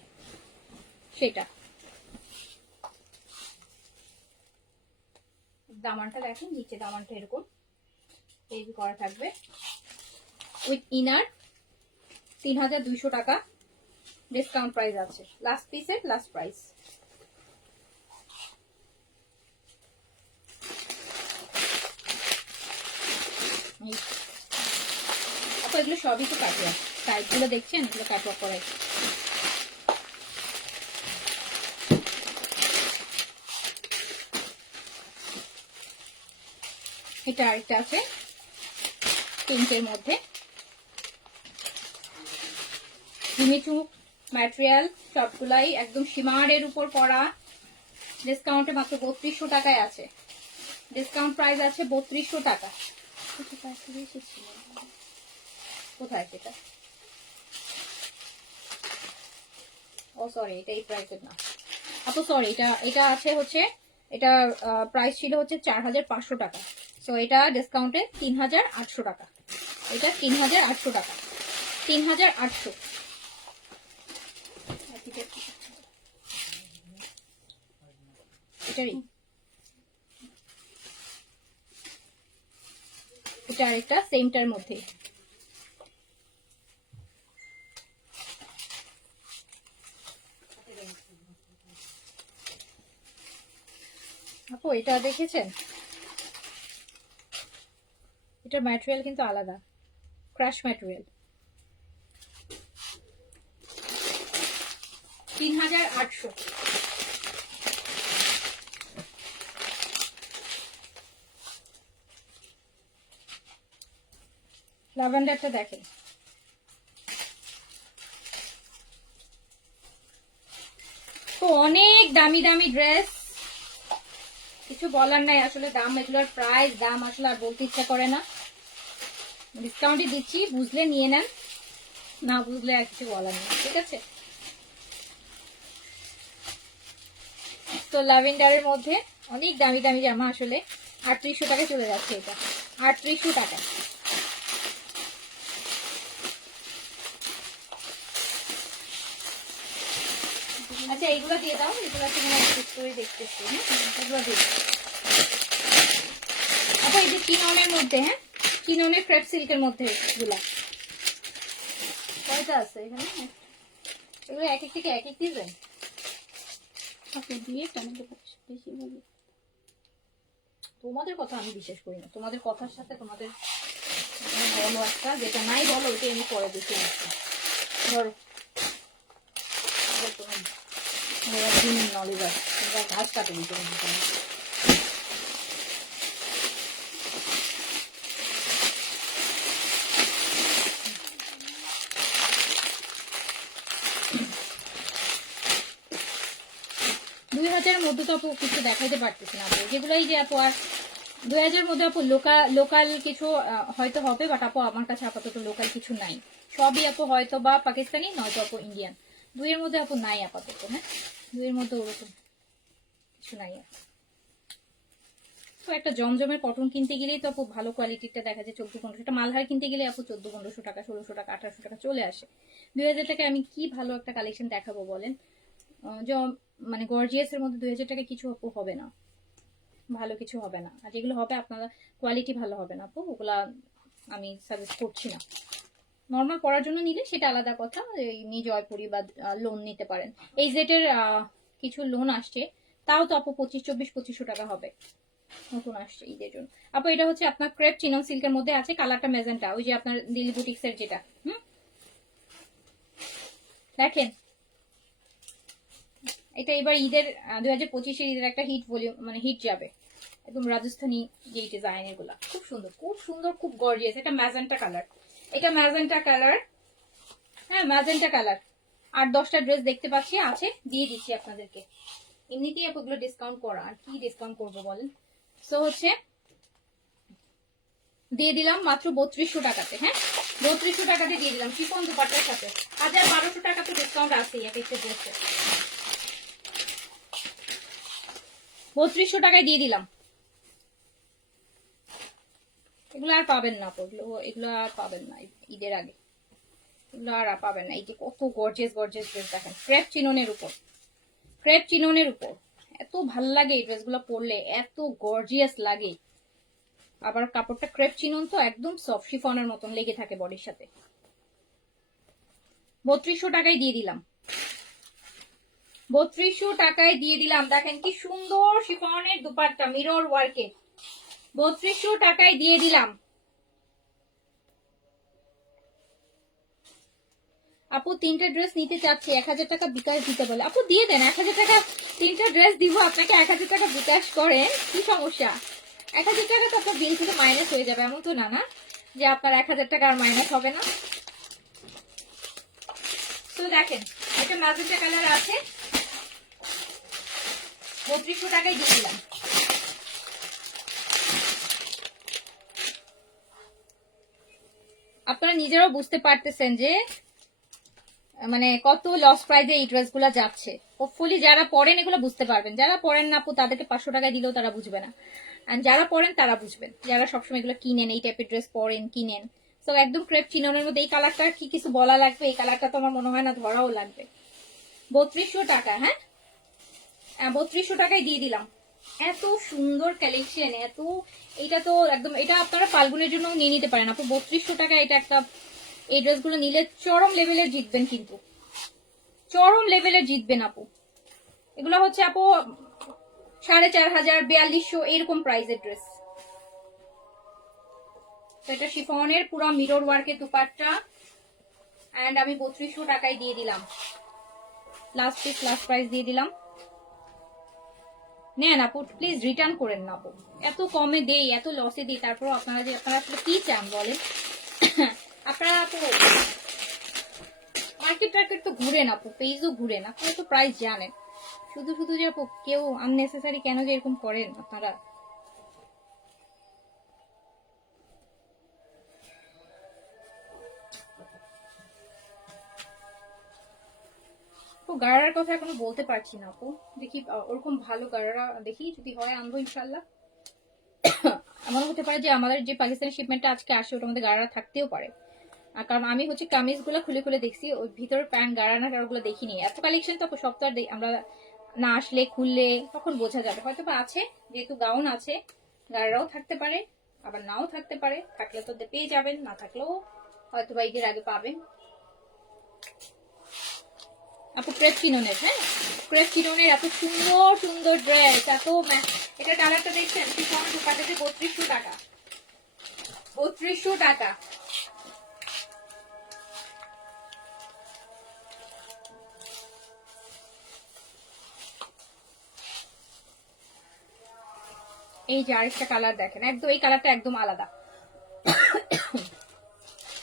সেটা। দামানটা দেখেন, নিচে দামানটা এরকম এই করা থাকবে, উইথ ইনার 3200 টাকা, ডিসকাউন্ট প্রাইস আছে। লাস্ট পিসের লাস্ট প্রাইস। আপু এগুলো সবই তো কাটওয়ার্ক, সাইডগুলো দেখছেন এগুলো কাটওয়ার্ক করা। এটা আরেকটা আছে পিঙ্কের মধ্যে, জিমিচু ম্যাটেরিয়াল, সবগুলাই একদম সীমারের উপর করা, ডিসকাউন্টে মাত্র 3200 টাকায় আছে, ডিসকাউন্ট প্রাইস আছে 3200 টাকা। কোথায় সেটা? ও সরি, এটা এই প্রাইসের না আপু, সরি, এটা আছে হচ্ছে, এটা প্রাইস ছিল হচ্ছে 4500 টাকা। সো এটা ডিসকাউন্টে 3800 টাকা, এটা 3800 টাকা, 3800। এটারই এটা আরেকটা সেমটার মধ্যে। আপু এটা দেখেছেন, এটার ম্যাটেরিয়াল কিন্তু আলাদা, ক্রাশ ম্যাটেরিয়াল। 3800। ল্যাভেন্ডারটা দেখেন, তো অনেক দামি দামি ড্রেস, কিছু বলার নাই আসলে, দাম এগুলোর প্রাইস দাম আসলে আর বলতে ইচ্ছা করে না, ডিসকাউন্টই দিচ্ছি, বুঝলে নিয়ে নেন, না বুঝলে আর কিছু বলার নেই, ঠিক আছে। তো ল্যাভেন্ডারের মধ্যে অনেক দামি দামি জামা, আসলে 3800 টাকায় চলে যাচ্ছে, এটা 3800 টাকা। আচ্ছা এইগুলো দিয়ে দাও, এগুলো করে দেখতেছি, এগুলো দিয়ে দাও। আচ্ছা এই যে চিননের মধ্যে, হ্যাঁ চিননের ক্রেপ সিল্কের মধ্যে এগুলা কয়টা আছে এখানে, এগুলো এক এক থেকে এক এক দিবেন দিয়ে টানাতে পারছি বেশি ভাবে। তোমাদের কথা আমি বিশ্বাস করি না, তোমাদের কথার সাথে তোমাদের বলো একটা, যেটা নাই বলো ওইটা আমি পরে দেখে আসছি। ধরো নলেজ আছে, ঘাস কাটে দিতে 2000 মধ্যে তো আপু কিছু দেখাইতে পারতেছি না আপু, যেগুলাই যে আপু আর 2000 মধ্যে আপু লোকাল কিছু হয়তো হবে, বাট আপু আমার কাছে আপাতত লোকাল কিছু নাই। সবই আপু হয়তো বা পাকিস্তানি, নয়তো আপু ইন্ডিয়ান, দুইয়ের মধ্যে আপু নাই আপাতত। হ্যাঁ, দুইয়ের মধ্যে ওরকম কিছু নাই। তো একটা জমজমের কটন কিনতে গেলেই তো আপু ভালো কোয়ালিটিটা দেখা যায় 1400-1500, একটা মালহার কিনতে গেলে আপু 1400-1500 টাকা, 1600 টাকা, 1800 টাকা চলে আসে। 2000 টাকায় আমি কি ভালো একটা কালেকশন দেখাবো বলেন? মানে গর্জিয়াস এর মধ্যে 2000 টাকা কিছু আপু হবে না, ভালো কিছু হবে না। আর যেগুলো হবে আপনারা কোয়ালিটি ভালো হবে না আপু, ওগুলা আমি সাজেস্ট করছি না। নর্মাল পড়ার জন্য নিলে সেটা আলাদা কথা, এমনি জয়পুরি বা লোন নিতে পারেন। এই জেটের কিছু লোন আসছে, তাও তো আপু 2500-2400 টাকা হবে, নতুন আসছে ঈদের জন্য আপু। এটা হচ্ছে আপনার ক্রেপ চিনন সিল্কের মধ্যে আছে, কালারটা মেজেন্টা, ওই যে আপনার দিল্লি বুটিক্স এর যেটা। দেখেন এটা এবার ঈদের 2025-এর ঈদের একটা হিট ভলিউম, মানে হিট যাবে একদম রাজস্থানী যে ডিজাইনের গুলা, খুব সুন্দর, খুব সুন্দর, খুব গর্জিয়াস। এটা ম্যাজেন্টা কালার, এটা ম্যাজেন্টা কালার। হ্যাঁ, ম্যাজেন্টা কালার। 8-10টা ড্রেস দেখতে পাচ্ছি, আছে, দিয়ে দিচ্ছি আপনাদেরকে। এমনিতেই এগুলো ডিসকাউন্ট করা, আর কি ডিসকাউন্ট করবো বলেন? সো হচ্ছে দিয়ে দিলাম মাত্র 3200 টাকাতে। হ্যাঁ, 3200 টাকাতে দিয়ে দিলাম শিফন দুপাট্টার সাথে। 1200 টাকা তো ডিসকাউন্ট আছেই এক একটা ড্রেসে। 3200 টাকায় দিয়ে দিলাম। এগুলো আর পাবেন না, এগুলো আর পাবেন না ঈদের আগে, এগুলো আর পাবেন না। এই যে কত গর্জিয়াস গর্জিয়াস ড্রেস দেখেন, ক্রেপ চিননের উপর, ক্রেপ চিননের উপর এত ভাল লাগে এই ড্রেসগুলো পরলে, এত গর্জিয়াস লাগে। আবার কাপড়টা ক্রেপ চিনন তো একদম সফট শিফনের মতন লেগে থাকে বডির সাথে। 3200 টাকায় দিয়ে দিলাম, 3200 টাকায় দিয়ে দিলাম। দেখেন কি সুন্দর শিফনের দুপাট্টা, মিরর ওয়ার্কে, 3200 টাকায় দিয়ে দিলাম। আপু 3টে ড্রেস নিতে চাচ্ছি, 1000 টাকা বিকাশ দিতে বলে। আপু দিয়ে দেন 1000 টাকা, 3টা ড্রেস দিব আপনাকে, 1000 টাকা বিকাশ করেন, কি সমস্যা? 1000 টাকা তো আপনার বিল থেকে মাইনাস হয়ে যাবে, এমন তো না না যে আপনার 1000 টাকা আর মাইনাস হবে না। তো দেখেন এটা ম্যাজেন্টা কালার আছে, 3200 টাকায় দিয়ে দিলাম। আপনারা নিজেরাও বুঝতে পারতেছেন যে মানে কত লস প্রাইজে এই ড্রেস গুলা যাচ্ছে। হোপফুলি যারা পড়েন এগুলো বুঝতে পারবেন, যারা পড়েন না আপু তাদেরকে 500 টাকায় দিলেও তারা বুঝবে না। আর যারা পড়েন তারা বুঝবেন, যারা সবসময় এগুলো কিনেন, এই টাইপের ড্রেস পরেন, কিনেন। তো একদম ক্রেপ চিননের মধ্যে এই কালারটা কি কিছু বলা লাগবে? এই কালারটা তো আমার মনে হয় না ধরাও লাগবে। 3200 টাকা। হ্যাঁ, 3200 টাকায় দিয়ে দিলাম। এত সুন্দর কালেকশন, এত, এটা তো একদম, এটা আপনারা ফাল্গুনের জন্য নিয়ে নিতে পারেন আপু। 3200 টাকা এটা একটা, এই ড্রেসগুলো নিলে চরম লেভেলের জিতবেন, কিন্তু চরম লেভেলের জিতবেন আপু। এগুলো হচ্ছে আপু 4500, 4200 এরকম প্রাইসের ড্রেস। এটা শিফনের পুরো মিরর ওয়ার্কের দুপাট্টা, এন্ড আমি 3200 টাকায় দিয়ে দিলাম। লাস্ট পিস, লাস্ট প্রাইস দিয়ে দিলাম। নেন আপু, প্লিজ রিটার্ন করেন না আপু, এত কমে দেই, এত লসে দিই, তারপর আপনারা আসলে কি চান বলেন? আপনারা আপু মার্কেট টার্কেট তো ঘুরেন আপু, পেজও ঘুরেন, আপনারা তো প্রাইস জানেন। শুধু শুধু যে আপু কেউ আননেসেসারি কেন যে এরকম করেন আপনারা? গাড়ার কথা এখনো বলতে পারছি না আপু, দেখি ওরকম ভালো গাড়া দেখি, যদি হয় আনবো ইনশাল্লাহ। এমন হতে পারে যে আমাদের যে পাকিস্তানি শিপমেন্টটা আজকে আসে ওটার মধ্যে গাড়া থাকতেও পারে। কারণ আমি হচ্ছে কামিজ গুলো খুলে খুলে দেখছি, ওই ভিতরে প্যান্ট গাড়া না গাড়াগুলো দেখিনি। এত কালেকশন তো সব তো আর আমরা না আসলে খুললে তখন বোঝা যাবে। হয়তো বা আছে, যেহেতু গাউন আছে, গাড়াও থাকতে পারে, আবার নাও থাকতে পারে। থাকলে তো পেয়ে যাবেন, না থাকলেও হয়তো বা ঈদের আগে পাবেন আপু। ক্রেপ চিননের, হ্যাঁ, ক্রেপ চিননের এত সুন্দর সুন্দর ড্রেস, এত, এটা কালারটা দেখছেন শিফন দুপাট্টাতে 3200 টাকা, 3200 টাকা। এই যে আরেকটা কালার দেখেন, একদম এই কালারটা একদম আলাদা,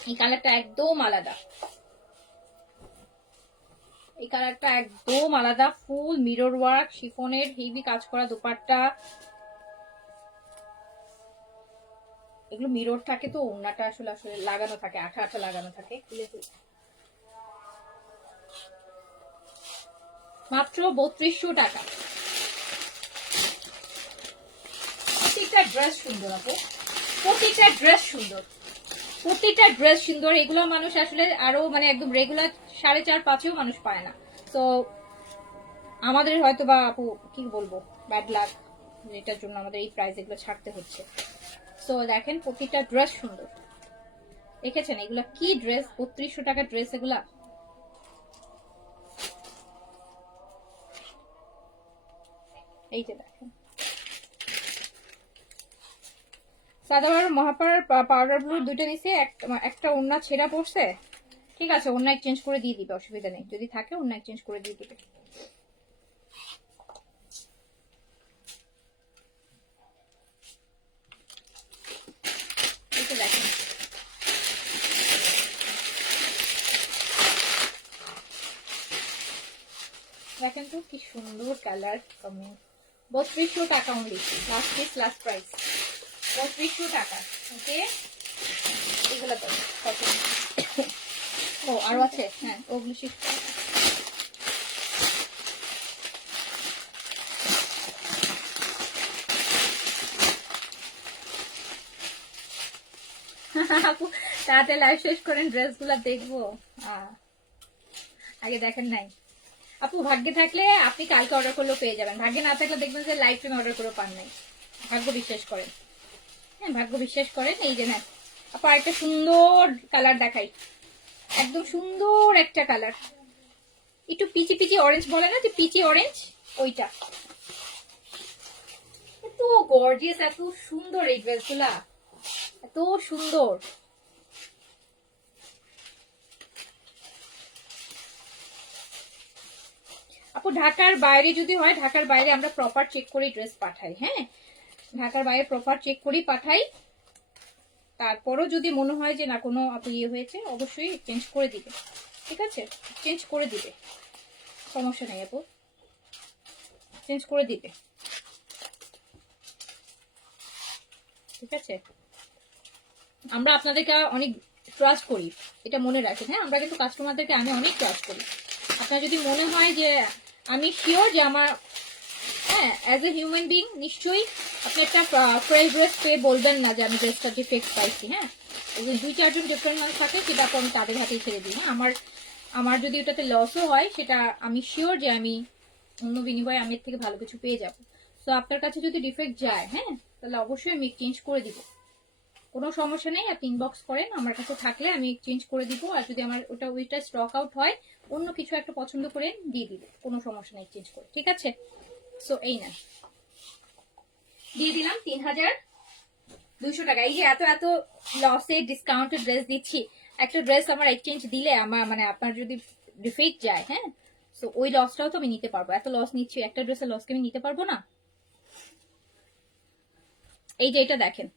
এই কালারটা একদম আলাদা, এই কালারটা একদম আলাদা। ফুল মিরর ওয়ার্ক শিফনের হেভি কাজ করা দুপাট্টা, এগুলো মিরর থাকে তো ওড়নাটা আসলে আসলে লাগানো থাকে, আঠা আঠা লাগানো থাকে। খুলে মাত্র 3200 টাকা। প্রত্যেকটা ড্রেস সুন্দর আপু, প্রত্যেকটা ড্রেস সুন্দর, প্রত্যেকটা ড্রেস সুন্দর। এগুলো মানুষ আসলে আরো মানে একদম রেগুলার 4.5-5-এও মানুষ পায় না। তো আমাদের হয়তো বা আপু কি বলবো ব্যাড লাক, যেটার জন্য আমাদের এই প্রাইস এগুলো ছাড়তে হচ্ছে। সো দেখেন প্রত্যেকটা ড্রেস সুন্দর, দেখেছেন এগুলা কি ড্রেস, 3200 টাকার ড্রেস এগুলা। এই যে দেখেন সাদাবার মহাপার পাউডার ব্লু দুইটা নিছি, একটা ওড়না ছেঁড়া পড়ছে, ঠিক আছে ওড়না এক্সচেঞ্জ করে দিয়ে দিবে, অসুবিধা নেই, যদি থাকে ওড়না এক্সচেঞ্জ করে দিয়ে দিবে। দেখেন দেখেন তো কি সুন্দর কালার কম্বিং। 3200 টাকা only, last piece last price 3200 টাকা। ওকে এগুলো তো ও আরো আছে, হ্যাঁ ওগুলো শিফট আপু তাতে লাইভ শেষ করেন, ড্রেসগুলো দেখবো। আগে দেখেন নাই আপু, ভাগ্যে থাকলে আপনি কালকে অর্ডার করলেও পেয়ে যাবেন, ভাগ্যে না থাকলে দেখবেন যে লাইভ টাইম অর্ডার করেও পান নাই। ভাগ্য বিশ্বাস করেন, হ্যাঁ ভাগ্য বিশ্বাস করেন। এই যে না আপু একটা সুন্দর কালার দেখাই, একদম সুন্দর একটা কালার, একটু পিচি পিচি অরেঞ্জ বলে না, যে পিচি অরেঞ্জ, ওইটা এত গর্জিয়াস, এত সুন্দর এই ড্রেসগুলা, এত সুন্দর। আপু ঢাকার বাইরে যদি হয়, ঢাকার বাইরে আমরা প্রপার চেক করে ড্রেস পাঠাই, হ্যাঁ ঢাকার বাইরে প্রপার চেক করেই পাঠাই। তারপরও যদি মনে হয় যে না কোনো আপু ইয়ে হয়েছে, অবশ্যই চেঞ্জ করে দিবে, ঠিক আছে চেঞ্জ করে দিবে, সমস্যা নেই আপু, চেঞ্জ করে দিবে, ঠিক আছে। আমরা আপনাদেরকে অনেক ট্রাস্ট করি, এটা মনে রাখেন, হ্যাঁ আমরা কিন্তু কাস্টমারদেরকে আমি অনেক ট্রাস্ট করি। আপনার যদি মনে হয় যে আমি শিওর যে আমার, হ্যাঁ অ্যাজ এ হিউম্যান বিং নিশ্চয়ই আপনি একটা ফ্রেশ ড্রেস পেয়ে বলবেন না যে আমি ড্রেসটা ডিফেক্ট পাইছি, হ্যাঁ এই যে 2-4 জন ডিফারেন্ট মানুষ থাকে, সেটা আমি তাদের হাতেই ছেড়ে দিই। হ্যাঁ আমার যদি ওটাতে লসও হয়, সেটা আমি শিওর যে আমি অন্য বিনিময়ে আমি এর থেকে ভালো কিছু পেয়ে যাবো। তো আপনার কাছে যদি ডিফেক্ট যায়, হ্যাঁ তাহলে অবশ্যই আমি চেঞ্জ করে দিব, কোনো সমস্যা নেই। আপনি ইনবক্স করেন, আমার কাছে থাকলে আমি চেঞ্জ করে দিব, আর যদি আমার ওইটা স্টক আউট হয়, অন্য কিছু একটা পছন্দ করে দিয়ে দিব, কোনো সমস্যা নেই চেঞ্জ করে, ঠিক আছে। সো এই না দিয়ে দিলাম 3200 টাকা। এই যে এত এত লসে ডিসকাউন্টেড ড্রেস দিচ্ছি, একটা ড্রেস আমার এক্সচেঞ্জ দিলে আমার মানে আপনার যদি ডিফেক্ট যায়, হ্যাঁ সো ওই লসটাও তো আমি নিতে পারবো, এত লস নিচ্ছি একটা ড্রেসের লসকে আমি নিতে পারবো না। এই যে এটা দেখেন,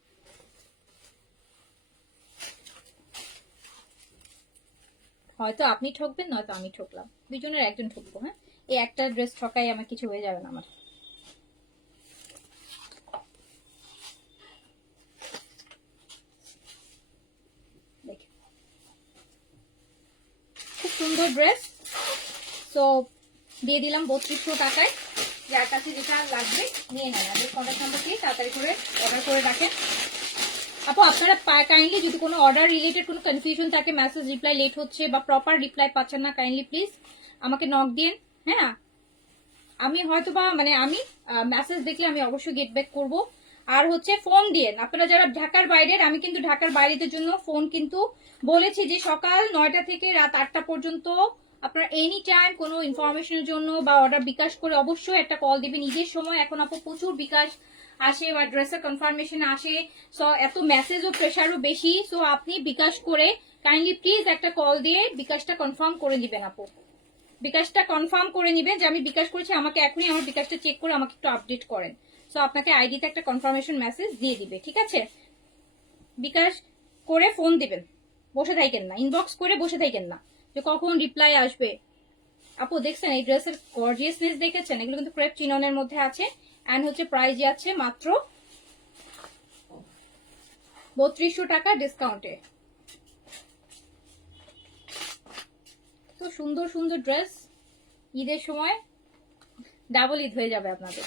হয়তো আপনি ঠকবেন, নয়তো আমি ঠকলাম, দুজনের একজন ঠকবো, হ্যাঁ এই একটা ড্রেস ঠকাই আমার কিছু হয়ে যাবে না আমার। খুব সুন্দর ড্রেস, তো দিয়ে দিলাম 3200 টাকায়। যার কাছে যেটা লাগবে নিয়ে নেন, আমাদের কন্ট্যাক্ট নাম্বার দিয়ে তাড়াতাড়ি করে অর্ডার করে রাখেন। আপু আপনারা কাইন্ডলি যদি কোনো অর্ডার রিলেটেড কোনো কনফিউশন থাকে, মেসেজ রিপ্লাই লেট হচ্ছে বা প্রপার রিপ্লাই পাচ্ছেন না, কাইন্ডলি প্লিজ আমাকে নক দিন, হ্যাঁ আমি হয়তো বা মানে আমি মেসেজ দেখে আমি অবশ্যই গেট ব্যাক করবো। আর হচ্ছে ফোন দিয়ে আপনারা যারা ঢাকার বাইরের, আমি কিন্তু ঢাকার বাইরেদের জন্য ফোন কিন্তু বলেছি যে সকাল 9টা থেকে রাত 8টা পর্যন্ত আপনার এনি টাইম কোনো ইনফরমেশনের জন্য বা অর্ডার বিকাশ করে অবশ্যই একটা কল দিবেন নিজের সময়। এখন আপু প্রচুর বিকাশ আসে বা ড্রেসের কনফার্মেশন আসে, সো এত মেসেজ ও প্রেশারও বেশি, সো আপনি বিকাশ করে কাইন্ডলি প্লিজ একটা কল দিয়ে বিকাশটা কনফার্ম করে দিবেন আপু, বিকাশটা কনফার্ম করে নিবেন যে আমি বিকাশ করেছি, আমাকে এখনই আমার বিকাশটা চেক করে আমাকে একটু আপডেট করেন। সো আপনাকে আইডিতে একটা কনফার্মেশন মেসেজ দিয়ে দিবে, ঠিক আছে বিকাশ করে ফোন দিবেন, বসে থাকেন না, ইনবক্স করে বসে থাকেন না যে কখন রিপ্লাই আসবে। আপু দেখছেন এই ড্রেসের গর্জিয়াসনেস দেখেছেন, এগুলো কিন্তু ক্রেপ চিননের মধ্যে আছে, এন্ড হচ্ছে প্রাইস যাচ্ছে মাত্র 3200 টাকা ডিসকাউন্টে। তো সুন্দর সুন্দর ড্রেস ঈদের সময় ডাবল ঈদ হয়ে যাবে আপনাদের।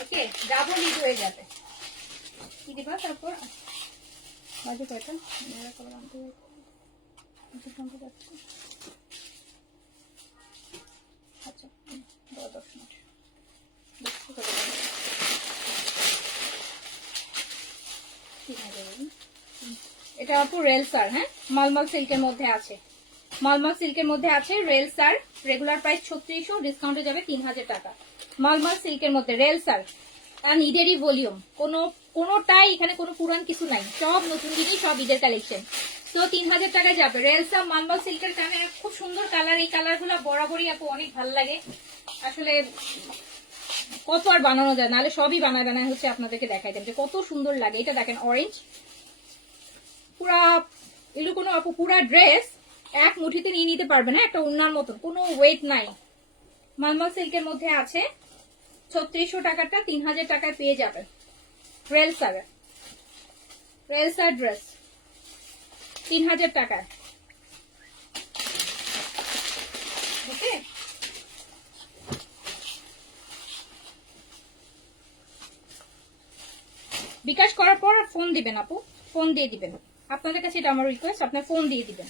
ওকে, ডাবল ঈদ হয়ে যাবে। কি দিবা তারপর বাজে কয়টা মেরা করে আনতে আচ্ছা 10 মিনিট। এটা আপু রেলসার, হ্যাঁ মালমাল সিল্কের মধ্যে আছে, মালমাল সিল্কের মধ্যে আছে রেলসার। রেগুলার প্রাইস 3600, ডিসকাউন্টে যাবে 3000 টাকা। মালমাল সিল্কের মধ্যে রেলসার আর ঈদেরই ভলিউম, কোনোটাই এখানে কোনো পুরান কিছু নাই, সব নতুন জিনিস, সব ঈদের কালেকশন। তো 3000 টাকায় যাবে রেলসা মালমাল সিল্কের। কানে খুব সুন্দর কালার, এই কালার গুলো বরাবরই আপু অনেক ভালো লাগে আসলে। কত আর বানানো যায়, নাহলে সবই বানায় হচ্ছে আপনাদেরকে দেখাই দেন যে কত সুন্দর লাগে। এটা দেখেন অরেঞ্জ, পুরা এগুলো কোনো আপু পুরা ড্রেস এক মুঠিতে নিয়ে নিতে পারবে না, একটা ওড়নার মতন, কোনো ওয়েট নাই। মালমাল সিল্কের মধ্যে আছে 3600 টাকাটা 3000 টাকায় পেয়ে যাবেন। রেলসার ড্রেস 3000 টাকায়। ওকে, বিকাশ করার পর ফোন দিবেন আপু, ফোন দিয়ে দিবেন। আপনাদের কাছে এটা আমার রিকোয়েস্ট, আপনার ফোন দিয়ে দিবেন।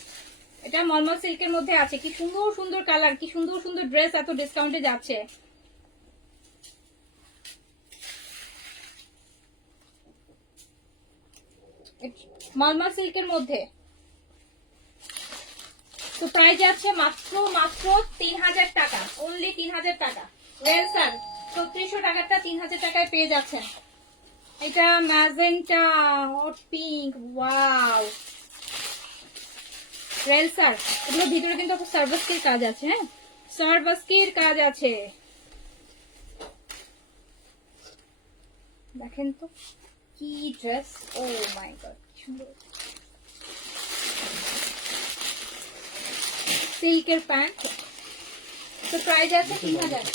এটা মলমল সিল্কের মধ্যে আছে, কি সুন্দর সুন্দর কালার, কি সুন্দর সুন্দর ড্রেস, এত ডিসকাউন্টে যাচ্ছে। মলমল সিল্কের মধ্যে তো প্রাইস যাচ্ছে মাত্র 3000 টাকা, অনলি 3000 টাকা। রেলসার 3600 টাকাটা 3000 টাকায় পেয়ে যাচ্ছেন। এটা ম্যাজেন্টা হট পিঙ্ক, ওয়াও রেলসার। এগুলো ভিতরে কিন্তু সার্ভাসকির কাজ আছে, হ্যাঁ সার্ভাসকির কাজ আছে। দেখেন তো কি ড্রেস, ও মাই গড সুন্দর। সিল্কের প্যান্ট, তো প্রাইস আছে 3000।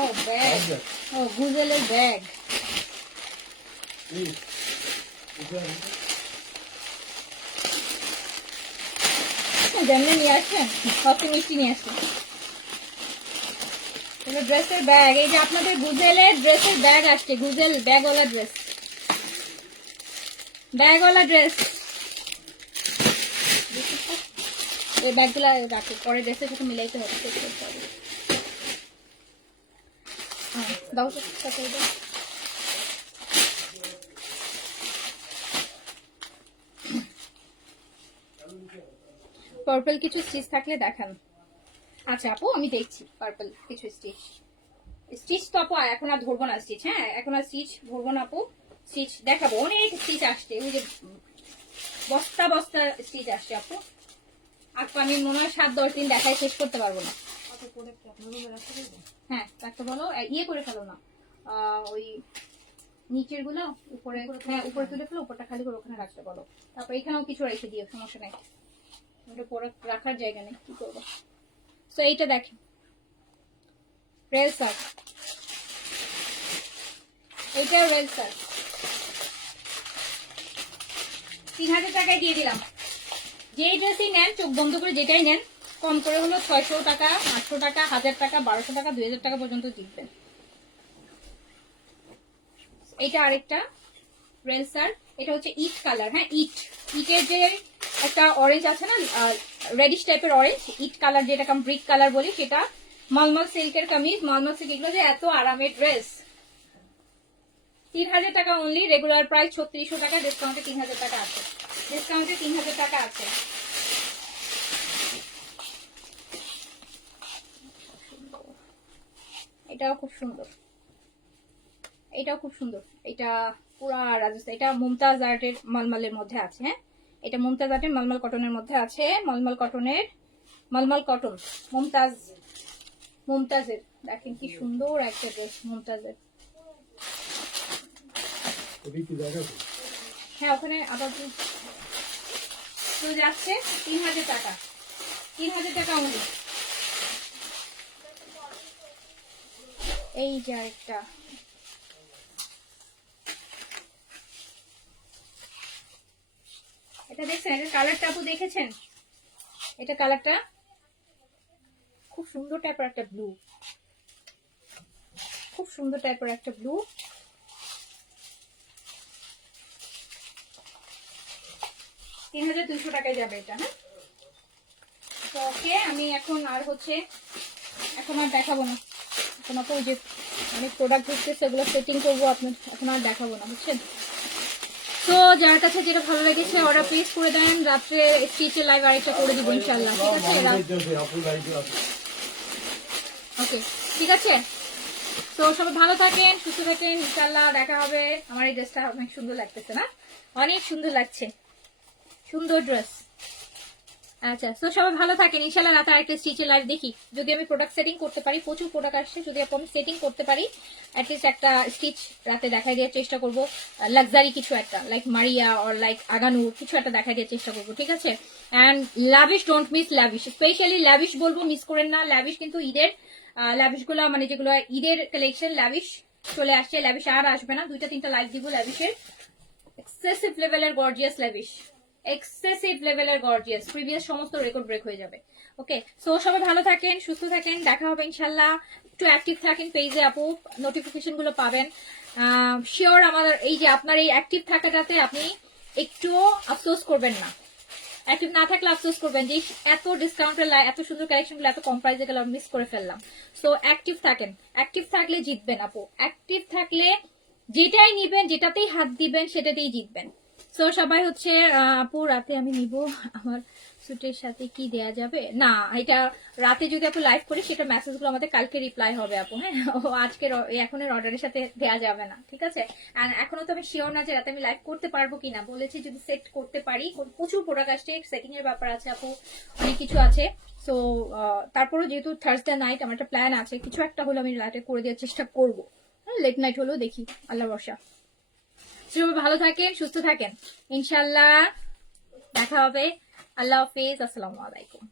ও ব্যাগ, ও গুজেলের ব্যাগ। যেমনি নিয়ে আসছেন কত মিষ্টি নিয়ে আসছেন। ড্রেসের ব্যাগ, এই যে আপনাদের গুজেলের ড্রেসের ব্যাগ আসছে, গুজেল ব্যাগওয়ালা ড্রেস, ব্যাগওয়ালা ড্রেস। এই ব্যাগগুলা রাখে, পরে ড্রেসের সাথে মিলাইতে হবে। দাও তো পার্পল কিছু স্টিচ থাকলে দেখান। আচ্ছা আপু আমি দেখছি পার্পল কিছু স্টিচ তো আপু এখন আর ধরবো না স্টিচ, হ্যাঁ এখন আর স্টিচ ধরবো না আপু, স্টিচ দেখাবো, অনেক স্টিচ আসছে, ওই যে বস্তা বস্তা স্টিচ আসছে আপু। আপু আমি মনে হয় 7-10 দিন দেখাই শেষ করতে পারবো না। হ্যাঁ রাখতে বলো, ইয়ে করে ফেলো না, ওই নিচের গুলো উপরে, হ্যাঁ উপরে তুলে ফেলো, উপরটা খালি করে ওখানে রাখতে বলো। তারপর এখানেও কিছু রেখে দিও, সমস্যা নেই, ওটা পরে রাখার জায়গা নেই, কি করবো। তো এইটা দেখেন রেলসার, এইটা রেলসার 3000 টাকায় দিয়ে দিলাম। যেই ড্রেসই নেন চোখ বন্ধ করে যেটাই নেন কম করে হলো 600 টাকা, 800 টাকা, 1000 টাকা, 1200 টাকা, 2000 টাকা পর্যন্ত জিতবেন। এটা আরেকটা রেলসার, এটা হচ্ছে ইট কালার, হ্যাঁ ইটের যে একটা অরেঞ্জ আছে না, রেডিশ টাইপের অরেঞ্জ, ইট কালার যেটা ব্রিক কালার বলি, সেটা মলমল সিল্কের কামিজ, মলমল সিল্ক, এগুলো যে এত আরামের ড্রেস। 3000 টাকা অনলি, রেগুলার প্রাইস 3600 টাকা, ডিসকাউন্টে 3000 টাকা আছে, ডিসকাউন্টে 3000 টাকা আছে। এটাও খুব সুন্দর, এটাও খুব সুন্দর, এটা পুরা রাজস্থান, এটা মুমতাজ আর্টের মলমলের মধ্যে আছে, হ্যাঁ এটা মুমতাজ আর্টের মলমল কটনের মধ্যে আছে, মলমল কটনের, মলমল কটন মুমতাজের। দেখেন কি সুন্দর একটা ড্রেস মুমতাজের, হ্যাঁ ওখানে আবার তো যাচ্ছে 3000 টাকা, 3000 টাকা অনলি। এই যে আরেকটা, এটা দেখছেন, এটা কালারটা আপু দেখেছেন? এটা কালারটা খুব সুন্দর টাইপের একটা ব্লু, খুব সুন্দর টাইপের একটা ব্লু। $3200 টাকায় যাবে এটা। হ্যাঁ তো ওকে, আমি এখন আর হচ্ছে এখন আর দেখাবো না, এখন আপু ওই যে অনেক প্রোডাক্ট হচ্ছে সেগুলো সেটিং করবো, আপনার এখন আর দেখাবো না, বুঝছেন? তো যার কাছে যেটা ভালো লেগেছে অর্ডার প্লেস করে দেন, রাত্রে স্টিচে লাইভ আরেকটা করে দিব ইনশাআল্লাহ, ঠিক আছে? ওকে ঠিক আছে। তো সবাই ভালো থাকেন, সুস্থ থাকেন, ইনশাআল্লাহ দেখা হবে। আমার এই ড্রেসটা অনেক সুন্দর লাগতেছে না? অনেক সুন্দর লাগছে, সুন্দর ড্রেস। আচ্ছা তো সবাই ভালো থাকেন, ইনশাআল্লাহ রাতে আরেকটা স্টিচের লাইভ দেখি, যদি আমি প্রোডাক্ট সেটিং করতে পারি, প্রচুর প্রোডাক্ট আসছে, যদি আমি সেটিং করতে পারি অ্যাটলিস্ট একটা স্টিচ রাতে দেখাই দেওয়ার চেষ্টা করবো, লাক্সারি কিছু একটা like Maria or like Aganoor কিছু একটা দেখাই দেওয়ার চেষ্টা করবো, ঠিক আছে? And lavish, don't miss lavish, specially lavish বলবো, মিস করেন না। লাভিশ কিন্তু ঈদের লাভিশ গুলা, মানে যেগুলো ঈদের কালেকশন, লাভিশ চলে আসছে, লাভিশ আর আসবে না, 2-3টা লাইভ দিব লাভিশের। এক্সেসিভ লেভেলের গর্জিয়াস লাভিশ, এক্সেসিভ লেভেলের গর্জিয়াস, প্রিভিয়াস সমস্ত রেকর্ড ব্রেক হয়ে যাবে। ওকে সো সবাই ভালো থাকেন, সুস্থ থাকেন, দেখা হবে ইনশাল্লাহ। একটু অ্যাক্টিভ থাকেন পেজে আপু, নোটিফিকেশন গুলো পাবেন শিওর। আমাদের এই যে আপনার এই অ্যাক্টিভ থাকাটাতে আপনি একটু আফসোস করবেন না, অ্যাক্টিভ না থাকলে আফসোস করবেন যে এত ডিসকাউন্টের এত সুন্দর কালেকশন গুলো এত কম প্রাইসে গেলে মিস করে ফেললাম। সো অ্যাক্টিভ থাকেন, অ্যাক্টিভ থাকলে জিতবেন আপু, অ্যাক্টিভ থাকলে যেটাই নিবেন, যেটাতেই হাত দিবেন সেটাতেই জিতবেন। সো সবাই হচ্ছে আপু রাতে আমি নিব আমার স্যুটের সাথে কি দেয়া যাবে না, এটা রাতে যদি আপু লাইভ করি সেটা মেসেজ গুলো আমাদের কালকে রিপ্লাই হবে আপু। হ্যাঁ ও আজকের এখনের অর্ডারের সাথে দেয়া যাবে না, ঠিক আছে? আর এখনো তো আমি শিওর না যে রাতে আমি লাইভ করতে পারবো কিনা, বলেছি যদি সেট করতে পারি, প্রচুর প্রোডাক্ট আসছে, সেটিং এর ব্যাপার আছে আপু, অনেক কিছু আছে। সো তারপরে যেহেতু থার্সডে নাইট আমার একটা প্ল্যান আছে, কিছু একটা হলো আমি রাতে করে দেওয়ার চেষ্টা করবো, লেট নাইট হলেও দেখি, আল্লাহ বর্ষা। সবাই ভালো থাকেন, সুস্থ থাকেন, ইনশাল্লাহ দেখা হবে। আল্লাহ হাফেজ, আসসালামু আলাইকুম।